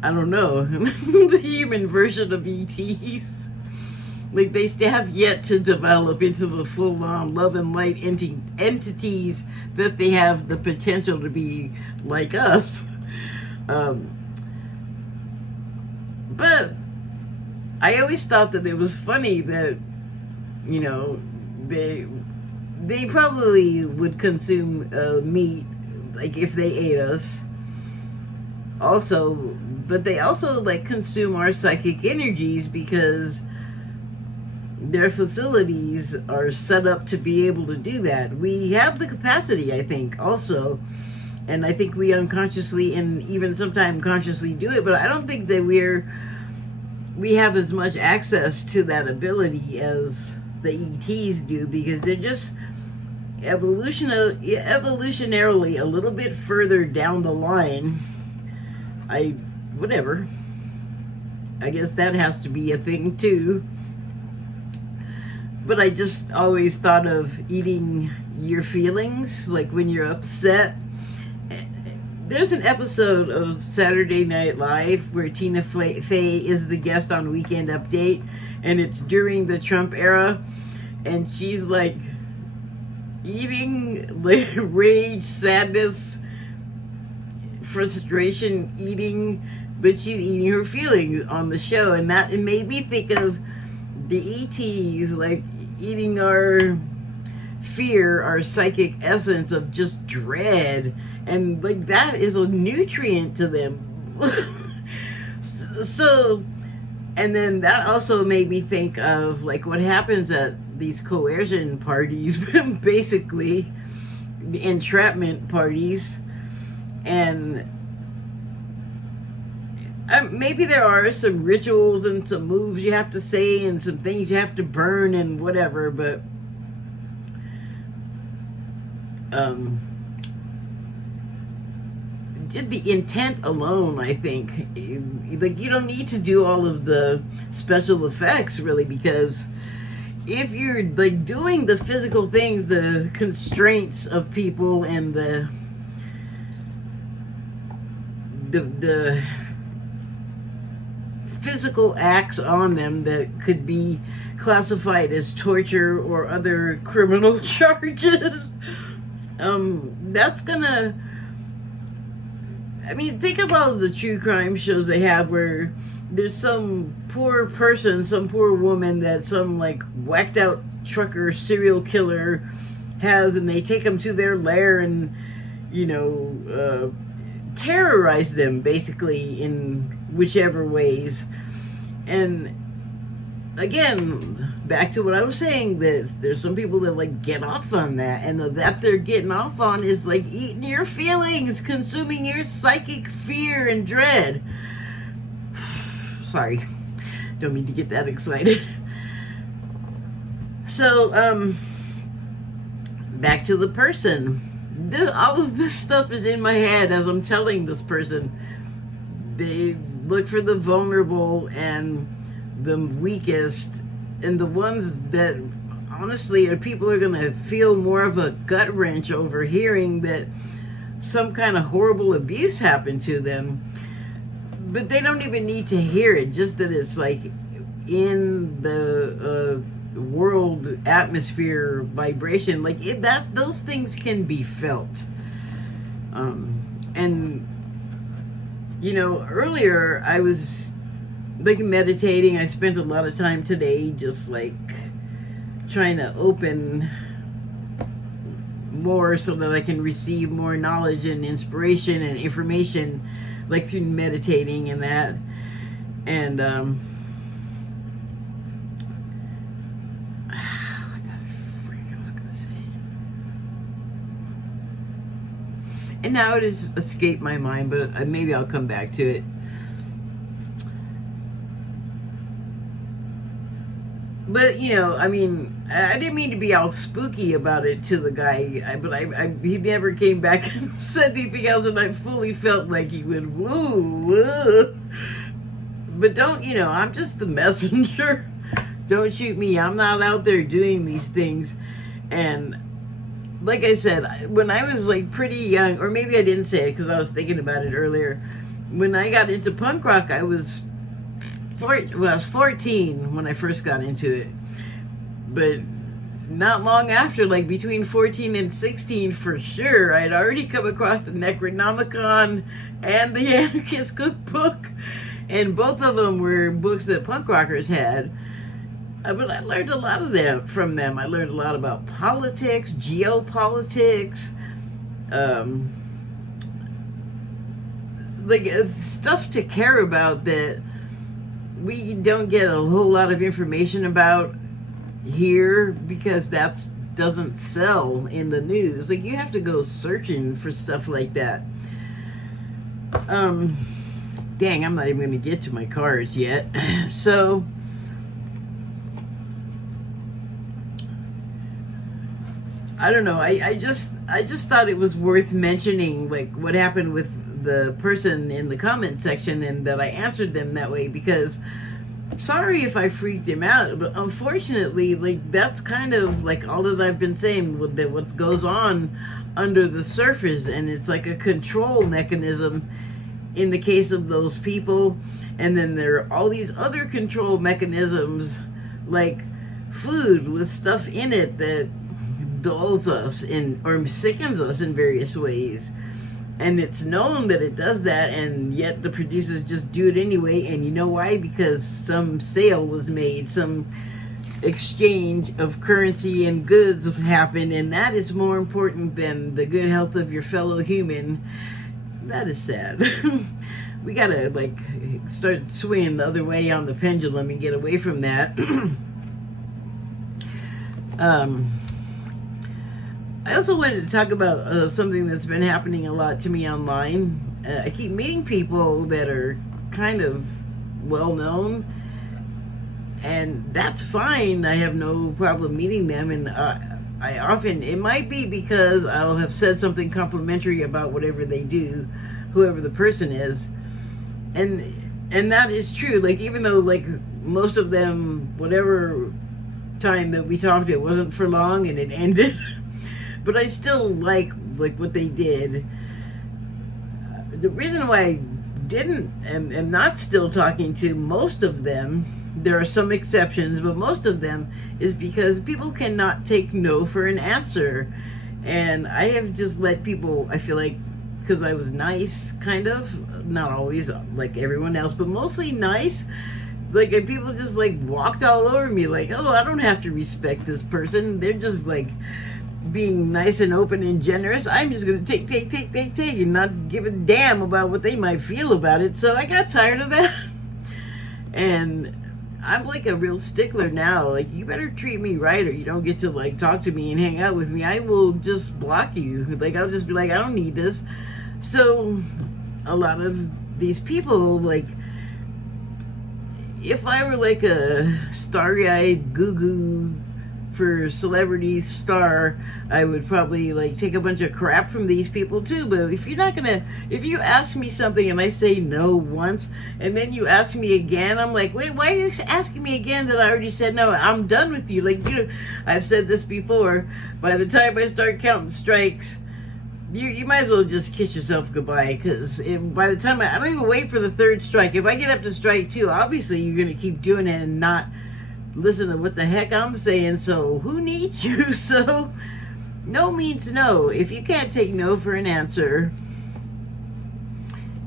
don't know, the human version of ETs. Like they have yet to develop into the full-on love and light entities that they have the potential to be like us. But I always thought that it was funny that, you know, they probably would consume meat, like if they ate us. Also, but they also like consume our psychic energies because their facilities are set up to be able to do that. We have the capacity, I think, also. And I think we unconsciously and even sometimes consciously do it, but I don't think that we have as much access to that ability as the ETs do, because they're just evolutionarily a little bit further down the line. Whatever. I guess that has to be a thing too. But I just always thought of eating your feelings, like when you're upset. There's an episode of Saturday Night Live where Tina Fey is the guest on Weekend Update, and it's during the Trump era, and she's like eating like rage, sadness, frustration, eating, but she's eating her feelings on the show, and that it made me think of the ETs like eating our fear, our psychic essence of just dread, and like that is a nutrient to them. So, and then that also made me think of like what happens at these coercion parties, basically the entrapment parties, and maybe there are some rituals and some moves you have to say and some things you have to burn and whatever, but just the intent alone, I think, like, you don't need to do all of the special effects really, because if you're like doing the physical things, the constraints of people and the physical acts on them that could be classified as torture or other criminal charges, that's gonna, I mean, think of all of the true crime shows they have where there's some poor person, some poor woman that some like whacked out trucker serial killer has, and they take them to their lair and, you know, terrorize them basically in whichever ways. And again, back to what I was saying, that there's some people that like get off on that, and that they're getting off on is like eating your feelings, consuming your psychic fear and dread. Sorry, don't mean to get that excited. So back to the person. All of this stuff is in my head as I'm telling this person. They look for the vulnerable and the weakest, and the ones that honestly people are going to feel more of a gut wrench over hearing that some kind of horrible abuse happened to them. But they don't even need to hear it, just that it's like in the world atmosphere vibration, like that those things can be felt. And you know, earlier I was like meditating. I spent a lot of time today just like trying to open more so that I can receive more knowledge and inspiration and information, like through meditating and that. And what the frick I was gonna say, and now it has escaped my mind, but maybe I'll come back to it. But you know, I mean, I didn't mean to be all spooky about it to the guy, but he never came back and said anything else, and I fully felt like he went woo woo. But don't, you know, I'm just the messenger. Don't shoot me. I'm not out there doing these things. And like I said, when I was like pretty young, or maybe I didn't say it because I was thinking about it earlier. When I got into punk rock, I was 14 when I first got into it. But not long after, like between 14 and 16 for sure, I'd already come across the Necronomicon and the Anarchist Cookbook. And both of them were books that punk rockers had. But I learned a lot of them from them. I learned a lot about politics, geopolitics, like stuff to care about that we don't get a whole lot of information about here, because that doesn't sell in the news. Like, you have to go searching for stuff like that. Dang, I'm not even going to get to my cards yet. So I don't know. I just thought it was worth mentioning, like what happened with the person in the comment section, and that I answered them that way, because sorry if I freaked him out, but unfortunately, like, that's kind of like all that I've been saying, that what goes on under the surface, and it's like a control mechanism in the case of those people. And then there are all these other control mechanisms, like food with stuff in it that dulls us or sickens us in various ways. And it's known that it does that, and yet the producers just do it anyway. And you know why? Because some sale was made, some exchange of currency and goods happened, and that is more important than the good health of your fellow human. That is sad. We gotta like start swinging the other way on the pendulum and get away from that. I also wanted to talk about something that's been happening a lot to me online. I keep meeting people that are kind of well known, and that's fine. I have no problem meeting them, and it might be because I'll have said something complimentary about whatever they do, whoever the person is. And that is true. Like, even though, like, most of them, whatever time that we talked, it wasn't for long and it ended. But I still like what they did. The reason why I didn't am not still talking to most of them, there are some exceptions, but most of them, is because people cannot take no for an answer. And I have just let people, I feel like, because I was nice, kind of, not always like everyone else, but mostly nice, like, and people just like walked all over me, like, oh, I don't have to respect this person, they're just like being nice and open and generous, I'm just gonna take and not give a damn about what they might feel about it. So I got tired of that. And I'm like a real stickler now. Like, you better treat me right or you don't get to like talk to me and hang out with me. I will just block you. Like, I'll just be like, I don't need this. So a lot of these people, like, if I were like a starry-eyed goo-goo for celebrity star, I would probably like take a bunch of crap from these people too. But if you ask me something and I say no once and then you ask me again, I'm like, wait, why are you asking me again that I already said no? I'm done with you. Like, I've said this before, by the time I start counting strikes, you might as well just kiss yourself goodbye, because by the time I don't even wait for the third strike. If I get up to strike 2, obviously you're going to keep doing it and not listen to what the heck I'm saying, so who needs you? So no means no. If you can't take no for an answer,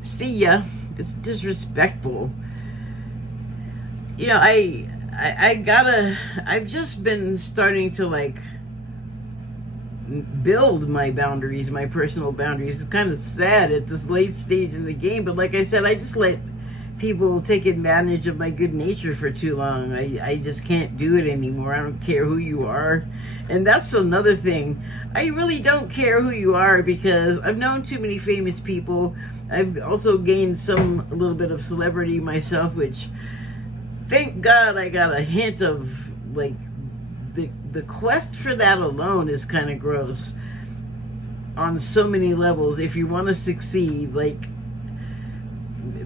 see ya. It's disrespectful. You know, I've just been starting to like build my boundaries, my personal boundaries. It's kind of sad at this late stage in the game, but like I said, I just let people take advantage of my good nature for too long. I just can't do it anymore. I don't care who you are. And that's another thing. I really don't care who you are, because I've known too many famous people. I've also gained a little bit of celebrity myself, which, thank God, I got a hint of, like, the quest for that alone is kind of gross on so many levels. If you want to succeed, like,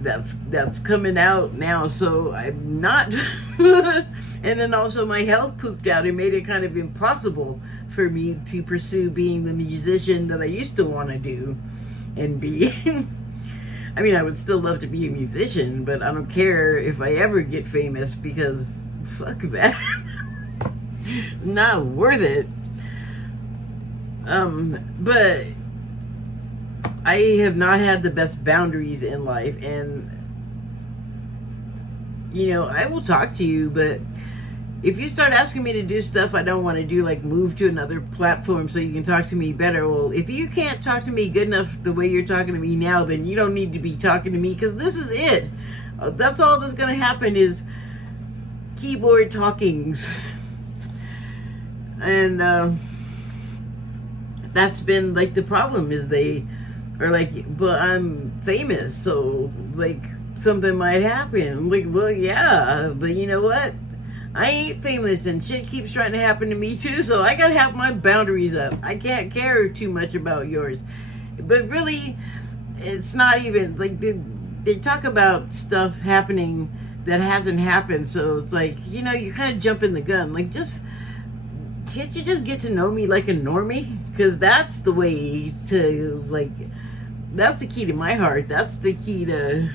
that's coming out now, so I'm not and then also my health pooped out and made it kind of impossible for me to pursue being the musician that I used to want to do and be. I mean, I would still love to be a musician, but I don't care if I ever get famous, because fuck that. Not worth it. But I have not had the best boundaries in life, and you know, I will talk to you, but if you start asking me to do stuff I don't want to do, like move to another platform so you can talk to me better, well, if you can't talk to me good enough the way you're talking to me now, then you don't need to be talking to me, because this is it. That's all that's going to happen is keyboard talkings. And that's been like the problem, is they are like, but I'm famous, so like something might happen. I'm like, well, yeah, but you know what? I ain't famous and shit keeps trying to happen to me too, so I gotta have my boundaries up. I can't care too much about yours. But really, it's not even like they talk about stuff happening that hasn't happened, so it's like, you know, you're kind of jumping the gun. Like, just can't you just get to know me like a normie? Because that's the way to, like, that's the key to my heart. That's the key to,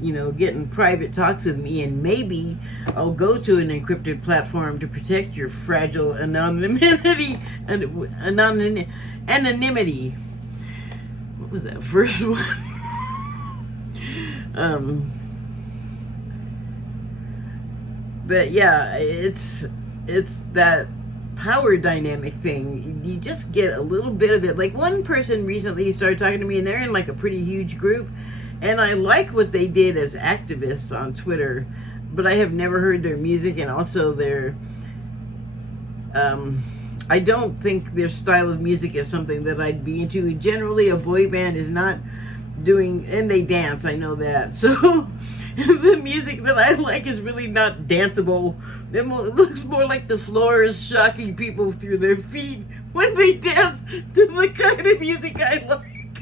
you know, getting private talks with me. And maybe I'll go to an encrypted platform to protect your fragile anonymity. Anonymity. What was that first one? But yeah, it's that power dynamic thing. You just get a little bit of it. Like, one person recently started talking to me, and they're in like a pretty huge group, and I like what they did as activists on Twitter, but I have never heard their music, and also their I don't think their style of music is something that I'd be into. Generally, a boy band is not doing, and they dance, I know that, so the music that I like is really not danceable. It looks more like the floor is shocking people through their feet when they dance to the kind of music I like.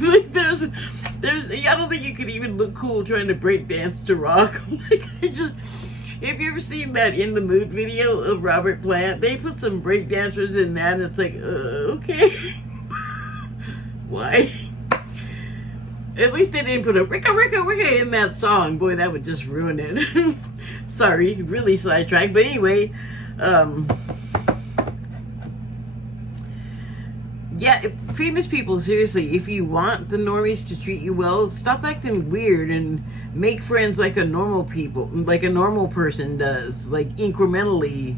Like I don't think you could even look cool trying to break dance to rock. Like, have you ever seen that In the Mood video of Robert Plant? They put some break dancers in that, and it's like, okay. Why? At least they didn't put a ricka ricka ricka in that song. Boy, that would just ruin it. Sorry, really sidetracked. But anyway, yeah, famous people, seriously, if you want the normies to treat you well, stop acting weird and make friends like a normal person does, like incrementally.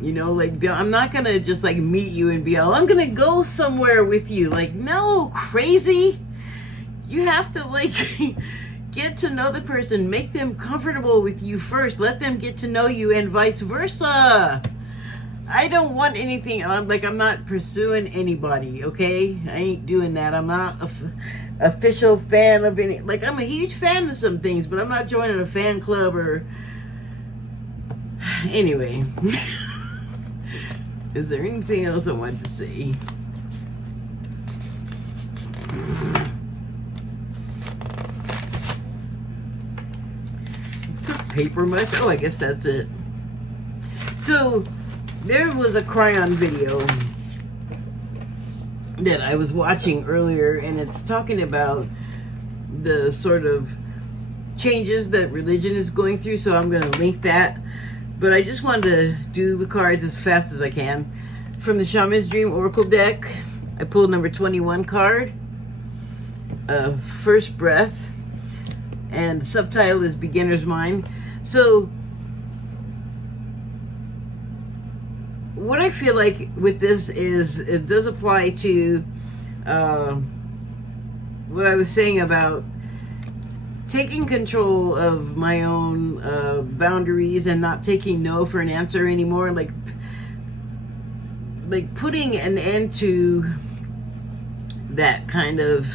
You know, like, I'm not gonna just like meet you and be all, I'm gonna go somewhere with you. Like, no, crazy. You have to like get to know the person, make them comfortable with you first, let them get to know you, and vice versa. I don't want anything. I'm not pursuing anybody, okay? I ain't doing that. I'm not a official fan of any. Like, I'm a huge fan of some things, but I'm not joining a fan club or. Anyway. Is there anything else I wanted to say? Paper much? Oh, I guess that's it. So. There was a cry-on video that I was watching earlier, and it's talking about the sort of changes that religion is going through, so I'm going to link that. But I just wanted to do the cards as fast as I can. From the Shaman's Dream Oracle deck, I pulled number 21 card, First Breath, and the subtitle is Beginner's Mind. So, what I feel like with this is it does apply to what I was saying about taking control of my own boundaries and not taking no for an answer anymore. Like putting an end to that kind of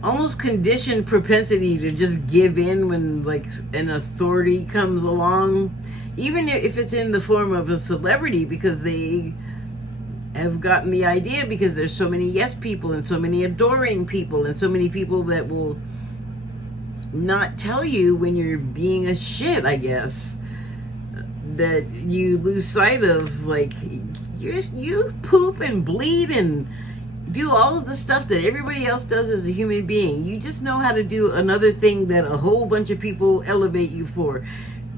almost conditioned propensity to just give in when like an authority comes along, even if it's in the form of a celebrity, because they have gotten the idea, because there's so many yes people and so many adoring people and so many people that will not tell you when you're being a shit, I guess, that you lose sight of, like, you poop and bleed and do all of the stuff that everybody else does as a human being. You just know how to do another thing that a whole bunch of people elevate you for.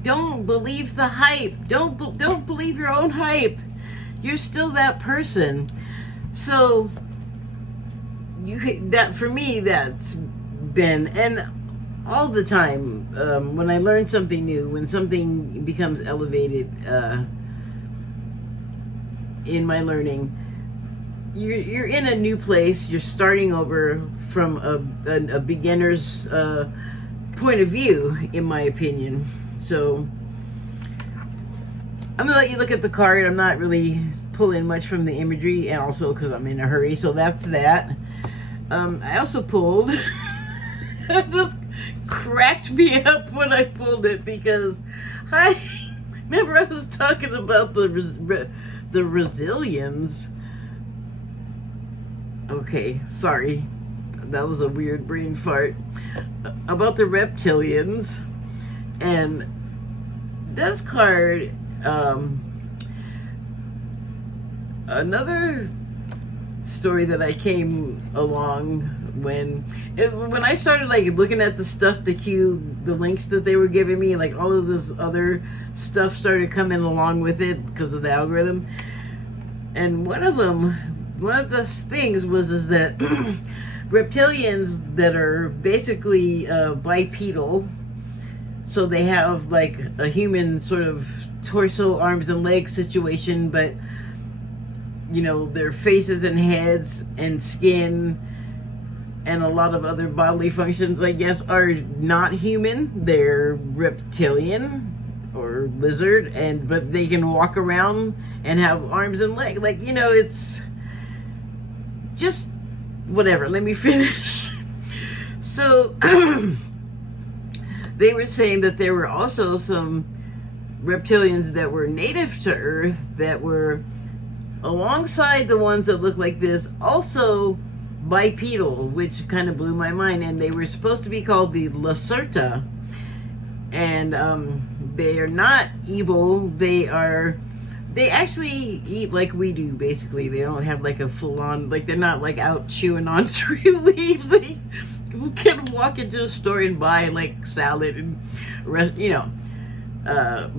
Don't believe the hype. Don't believe your own hype. You're still that person. So that for me, that's been, and all the time, when I learn something new, when something becomes elevated in my learning, you're in a new place. You're starting over from a beginner's point of view, in my opinion. So I'm gonna let you look at the card. I'm not really pulling much from the imagery, and also because I'm in a hurry. So that's that. I also pulled. This cracked me up when I pulled it, because remember I was talking about the Brazilians. Okay, sorry. That was a weird brain fart. About the reptilians. And this card, another story that I came along when I started like looking at the stuff, the links that they were giving me, like all of this other stuff started coming along with it because of the algorithm. And one of the things was that reptilians that are basically bipedal, so they have like a human sort of torso, arms and legs situation, but you know, their faces and heads and skin and a lot of other bodily functions, I guess, are not human. They're reptilian or lizard, but they can walk around and have arms and legs. Like, you know, it's just whatever. Let me finish. So they were saying that there were also some reptilians that were native to Earth that were alongside the ones that look like this, also bipedal, which kind of blew my mind. And they were supposed to be called the Lacerta. And they are not evil. They actually eat like we do, basically. They don't have like a full-on, like they're not like out chewing on tree leaves. They can walk into a store and buy like salad and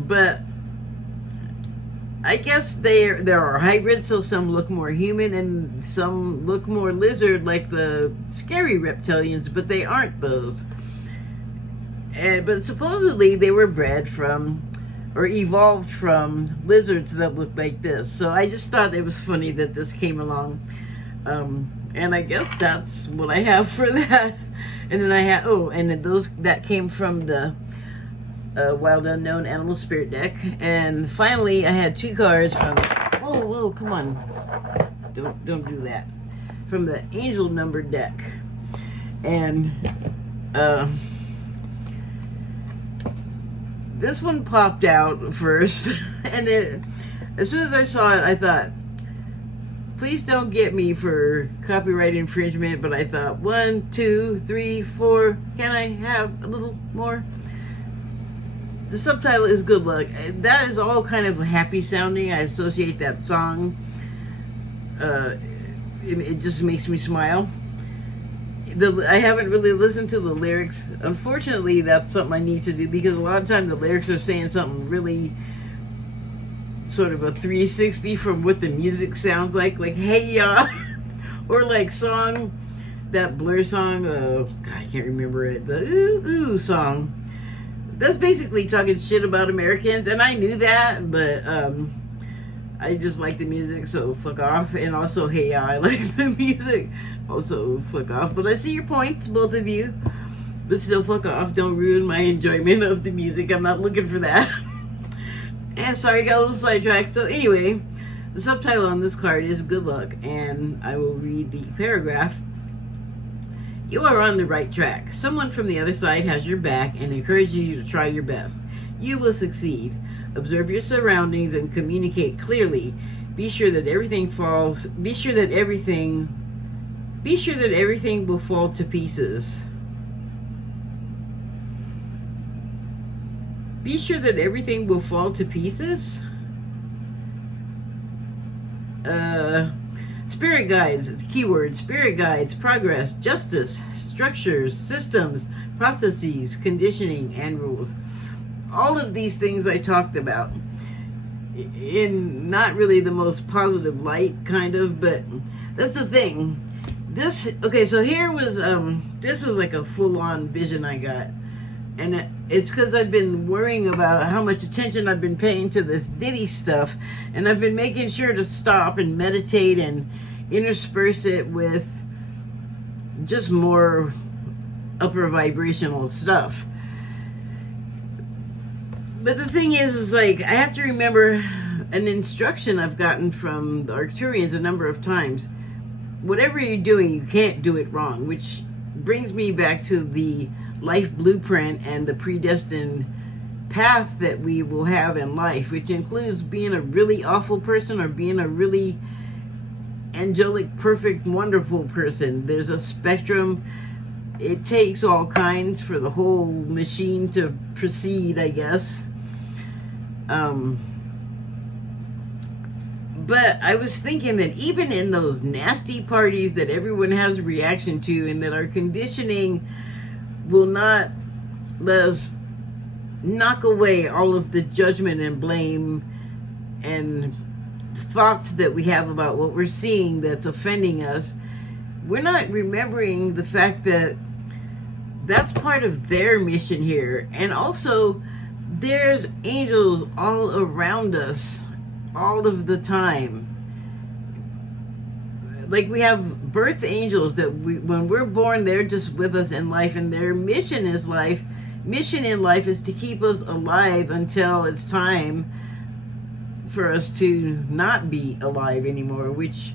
but I guess there are hybrids, so some look more human and some look more lizard, like the scary reptilians, but they aren't those. But supposedly they were bred from or evolved from lizards that look like this. So I just thought it was funny that this came along. And I guess that's what I have for that. And then I have, and those that came from the Wild Unknown Animal Spirit deck. And finally, I had 2 cards from, whoa, come on. Don't do that. From the Angel Number deck. And, this one popped out first. And as soon as I saw it, I thought, please don't get me for copyright infringement. But I thought, 1, 2, 3, 4, can I have a little more? The subtitle is Good Luck. That is all kind of happy sounding. I associate that song. It just makes me smile. I haven't really listened to the lyrics. Unfortunately, that's something I need to do, because a lot of times the lyrics are saying something really sort of a 360 from what the music sounds like hey ya, or like that Blur song, God, I can't remember it, the ooh ooh song. That's basically talking shit about Americans, and I knew that, but I just like the music, so fuck off. And also, hey ya, I like the music, also fuck off. But I see your points, both of you, but still fuck off. Don't ruin my enjoyment of the music. I'm not looking for that. And sorry, got a little sidetracked. So anyway, the subtitle on this card is Good Luck, and I will read the paragraph. You are on the right track. Someone from the other side has your back and encourages you to try your best. You will succeed. Observe your surroundings and communicate clearly. Be sure that everything will fall to pieces. Be sure that everything will fall to pieces? Spirit guides, keyword, spirit guides, progress, justice, structures, systems, processes, conditioning, and rules. All of these things I talked about in not really the most positive light, kind of, but that's the thing. So here was, this was like a full-on vision I got. And it's because I've been worrying about how much attention I've been paying to this Diddy stuff. And I've been making sure to stop and meditate and intersperse it with just more upper vibrational stuff. But the thing is like, I have to remember an instruction I've gotten from the Arcturians a number of times. Whatever you're doing, you can't do it wrong, which brings me back to the life blueprint and the predestined path that we will have in life, which includes being a really awful person or being a really angelic, perfect, wonderful person. There's a spectrum. It takes all kinds for the whole machine to proceed, I guess. But I was thinking that even in those nasty parties that everyone has a reaction to, and that our conditioning will not let us knock away all of the judgment and blame and thoughts that we have about what we're seeing that's offending us, we're not remembering the fact that that's part of their mission here. And also, there's angels all around us all of the time. Like, we have birth angels that when we're born, they're just with us in life, and their mission in life is to keep us alive until it's time for us to not be alive anymore, which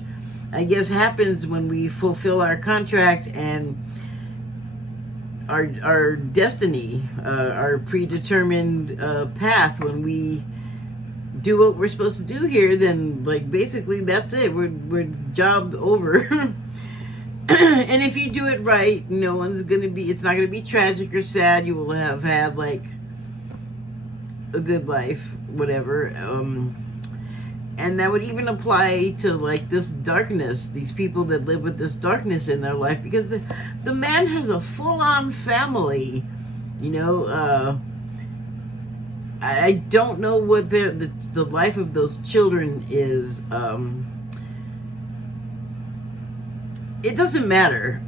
I guess happens when we fulfill our contract and our destiny, our predetermined path, when we do what we're supposed to do here, then like basically that's it. We're job over. And if you do it right, no one's gonna be. It's not gonna be tragic or sad. You will have had like a good life, whatever. And that would even apply to like this darkness, these people that live with this darkness in their life, because the man has a full-on family, you know. I don't know what the life of those children is. It doesn't matter.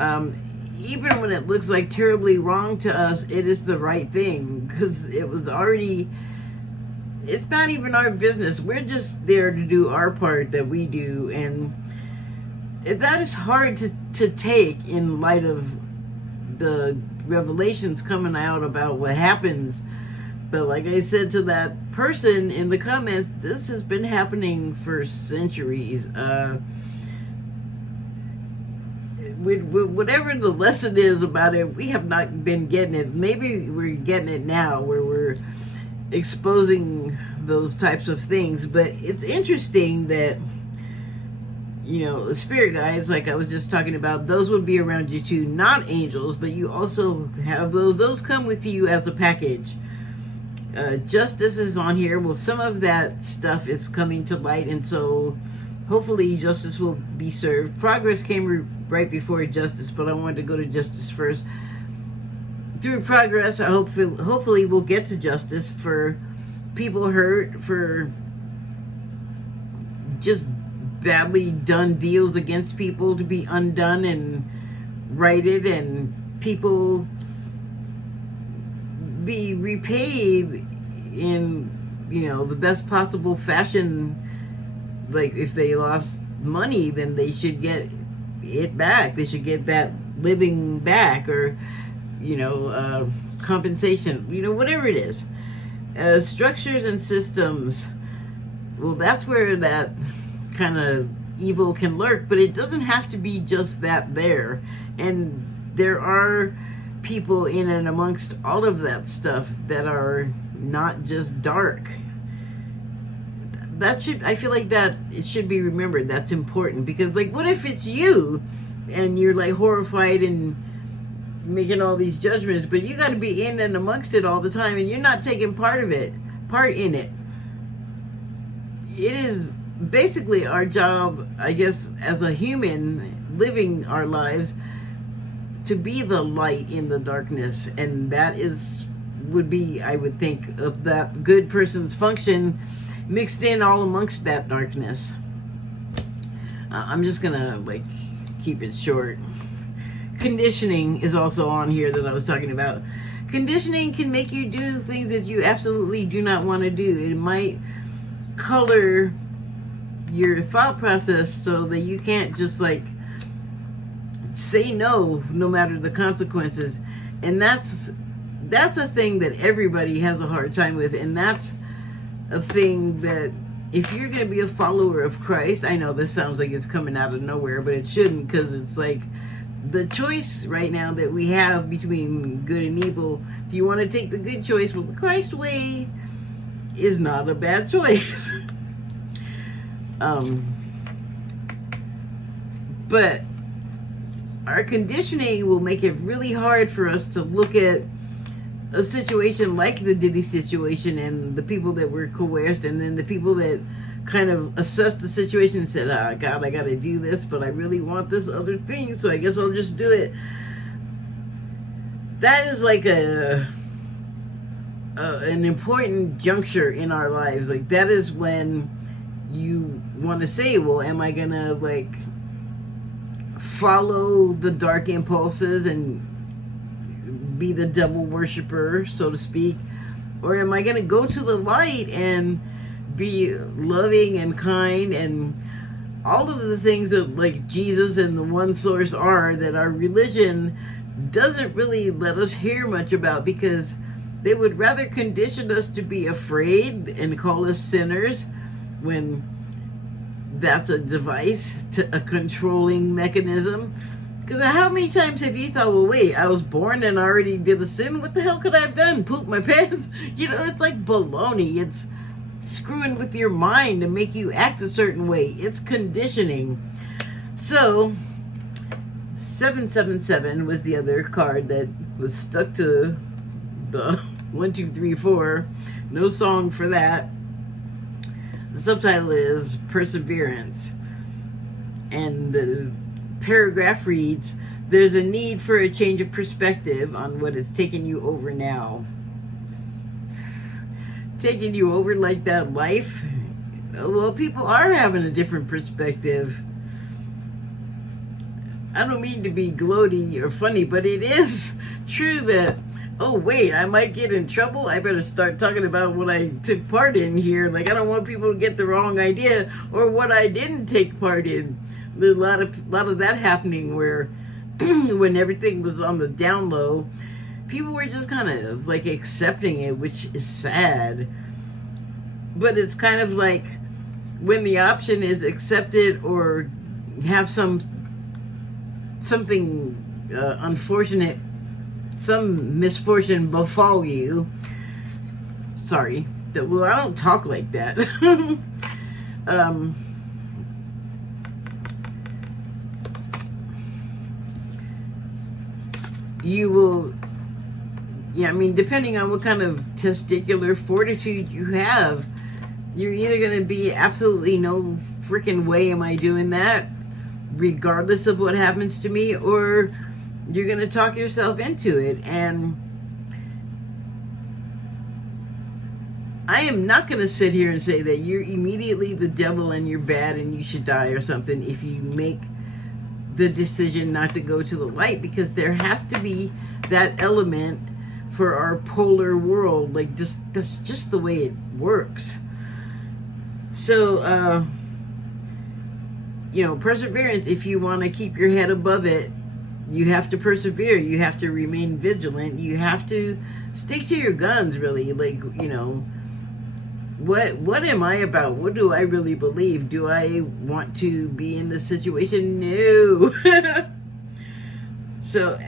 Even when it looks like terribly wrong to us, it is the right thing, because it was already. It's not even our business. We're just there to do our part that we do, and that is hard to take in light of the revelations coming out about what happens. But like I said to that person in the comments, this has been happening for centuries. Whatever the lesson is about it, we have not been getting it. Maybe we're getting it now, where we're exposing those types of things. But it's interesting that, you know, the spirit guides, like I was just talking about, those would be around you too, not angels, but you also have those come with you as a package. Justice is on here. Well, some of that stuff is coming to light, and so hopefully justice will be served. Progress came right before justice, but I wanted to go to justice first. Through progress, I hopefully we'll get to justice for people hurt, for just badly done deals against people to be undone and righted, and people be repaid in, you know, the best possible fashion. Like if they lost money, then they should get it back. They should get that living back, or, you know, compensation, you know, whatever it is. Structures and systems, well, that's where that kind of evil can lurk, but it doesn't have to be just that there. And there are people in and amongst all of that stuff that are not just dark. I feel like that it should be remembered. That's important, because like, what if it's you and you're like horrified and making all these judgments, but you got to be in and amongst it all the time, and you're not taking part in it. It is basically our job, I guess, as a human living our lives, to be the light in the darkness, and that would be, I would think, of that good person's function mixed in all amongst that darkness. I'm just gonna like keep it short. Conditioning is also on here that I was talking about. Conditioning can make you do things that you absolutely do not want to do. It might color your thought process so that you can't just like say no matter the consequences. And that's a thing that everybody has a hard time with, and that's a thing that if you're going to be a follower of Christ, I know this sounds like it's coming out of nowhere, but it shouldn't, because it's like the choice right now that we have between good and evil. If you want to take the good choice, well, the Christ way is not a bad choice. But our conditioning will make it really hard for us to look at a situation like the Diddy situation and the people that were coerced, and then the people that kind of assessed the situation and said, "Ah, God, I got to do this, but I really want this other thing, so I guess I'll just do it." That is like an important juncture in our lives. Like, that is when you want to say, well, am I gonna like follow the dark impulses and be the devil worshiper, so to speak, or am I gonna go to the light and be loving and kind and all of the things that like Jesus and the one source are, that our religion doesn't really let us hear much about, because they would rather condition us to be afraid and call us sinners, when that's a device, to a controlling mechanism. Because how many times have you thought, well, wait, I was born and I already did a sin. What the hell could I have done? Poop my pants? You know, it's like baloney. screwing with your mind to make you act a certain way. It's conditioning. So 777 was the other card that was stuck to the 1, 2, 3, 4. No song for that. The subtitle is Perseverance. And the paragraph reads, there's a need for a change of perspective on what is taking you over now. Taking you over like that life? Well, people are having a different perspective. I don't mean to be gloaty or funny, but it is true that, oh wait, I might get in trouble. I better start talking about what I took part in here. Like, I don't want people to get the wrong idea or what I didn't take part in. There's a lot of that happening where when everything was on the down low, people were just kind of like accepting it, which is sad. But it's kind of like when the option is accept it or have something unfortunate, some misfortune befall you. Sorry. Well, I don't talk like that. You will, yeah, I mean, depending on what kind of testicular fortitude you have, you're either going to be absolutely no freaking way am I doing that, regardless of what happens to me, or you're going to talk yourself into it. And I am not going to sit here and say that you're immediately the devil and you're bad and you should die or something if you make the decision not to go to the light, because there has to be that element for our polar world. Like, that's just the way it works. So, perseverance, if you want to keep your head above it, you have to persevere. You have to remain vigilant. You have to stick to your guns, really. Like, what am I about? What do I really believe? Do I want to be in this situation? No. So,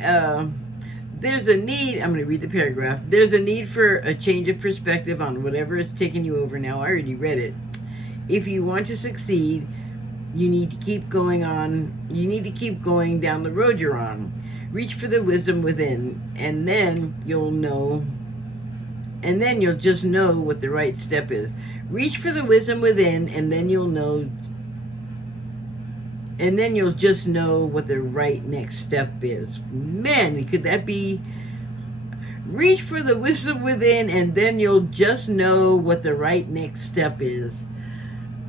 there's a need, I'm going to read the paragraph. There's a need for a change of perspective on whatever is taking you over now. I already read it. If you want to succeed, you need to keep going on. You need to keep going down the road you're on. Reach for the wisdom within, and then you'll know. And then you'll just know what the right step is. Reach for the wisdom within, and then you'll know. And then you'll just know what the right next step is. Man, could that be? Reach for the wisdom within, and then you'll just know what the right next step is.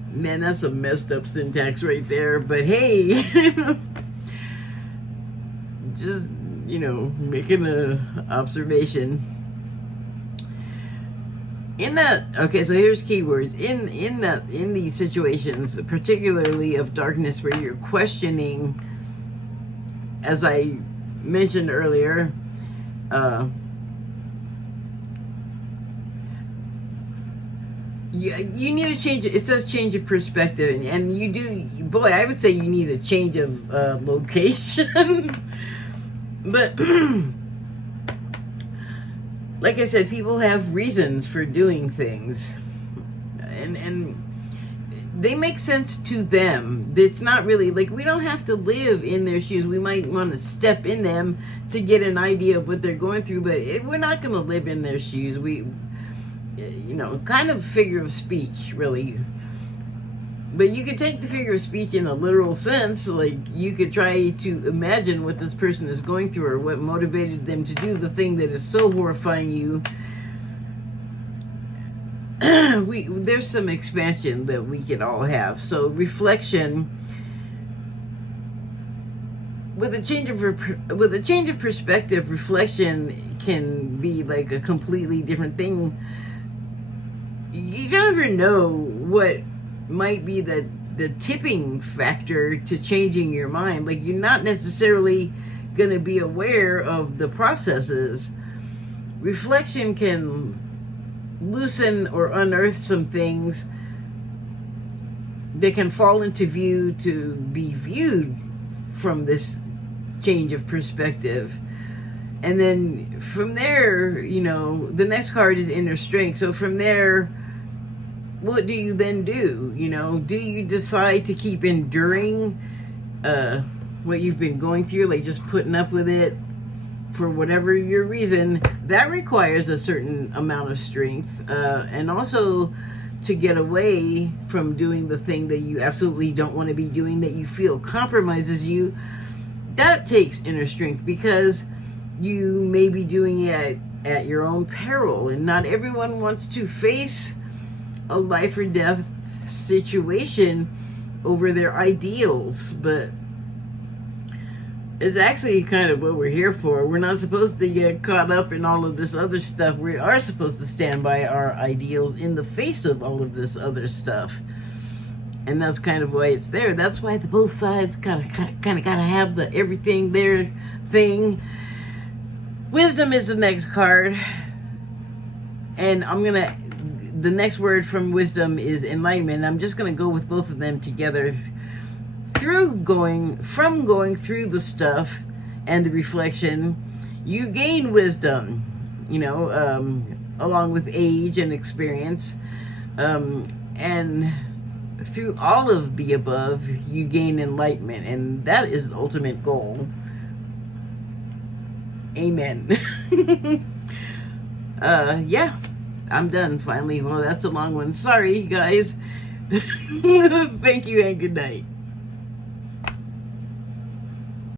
Man, that's a messed up syntax right there. But hey, just, making an observation. Okay, so here's keywords. In these situations, particularly of darkness, where you're questioning, as I mentioned earlier, you need a change. It says change of perspective, and you do. Boy, I would say you need a change of location. But like I said, people have reasons for doing things, and they make sense to them. It's not really like, we don't have to live in their shoes. We might want to step in them to get an idea of what they're going through, but we're not going to live in their shoes. We, kind of figure of speech, really. But you could take the figure of speech in a literal sense. Like, you could try to imagine what this person is going through, or what motivated them to do the thing that is so horrifying you. There's some expansion that we could all have. So reflection, with a change of perspective, reflection can be like a completely different thing. You never know what might be the tipping factor to changing your mind. Like, you're not necessarily going to be aware of the processes. Reflection can loosen or unearth some things that can fall into view to be viewed from this change of perspective. And then from there, the next card is inner strength. So from there, what do you then do? You know, do you decide to keep enduring what you've been going through, like just putting up with it for whatever your reason? That requires a certain amount of strength, and also to get away from doing the thing that you absolutely don't want to be doing, that you feel compromises you. That takes inner strength, because you may be doing it at your own peril, and not everyone wants to face a life or death situation over their ideals. But it's actually kind of what we're here for. We're not supposed to get caught up in all of this other stuff. We are supposed to stand by our ideals in the face of all of this other stuff. And that's kind of why it's there. That's why the both sides kind of gotta have the everything there thing. Wisdom is the next card. And the next word from wisdom is enlightenment. I'm just gonna go with both of them together. Going through the stuff and the reflection, you gain wisdom, you know, along with age and experience. And through all of the above, you gain enlightenment, and that is the ultimate goal. Amen. Yeah, I'm done finally. Well, that's a long one. Sorry, guys. Thank you and good night.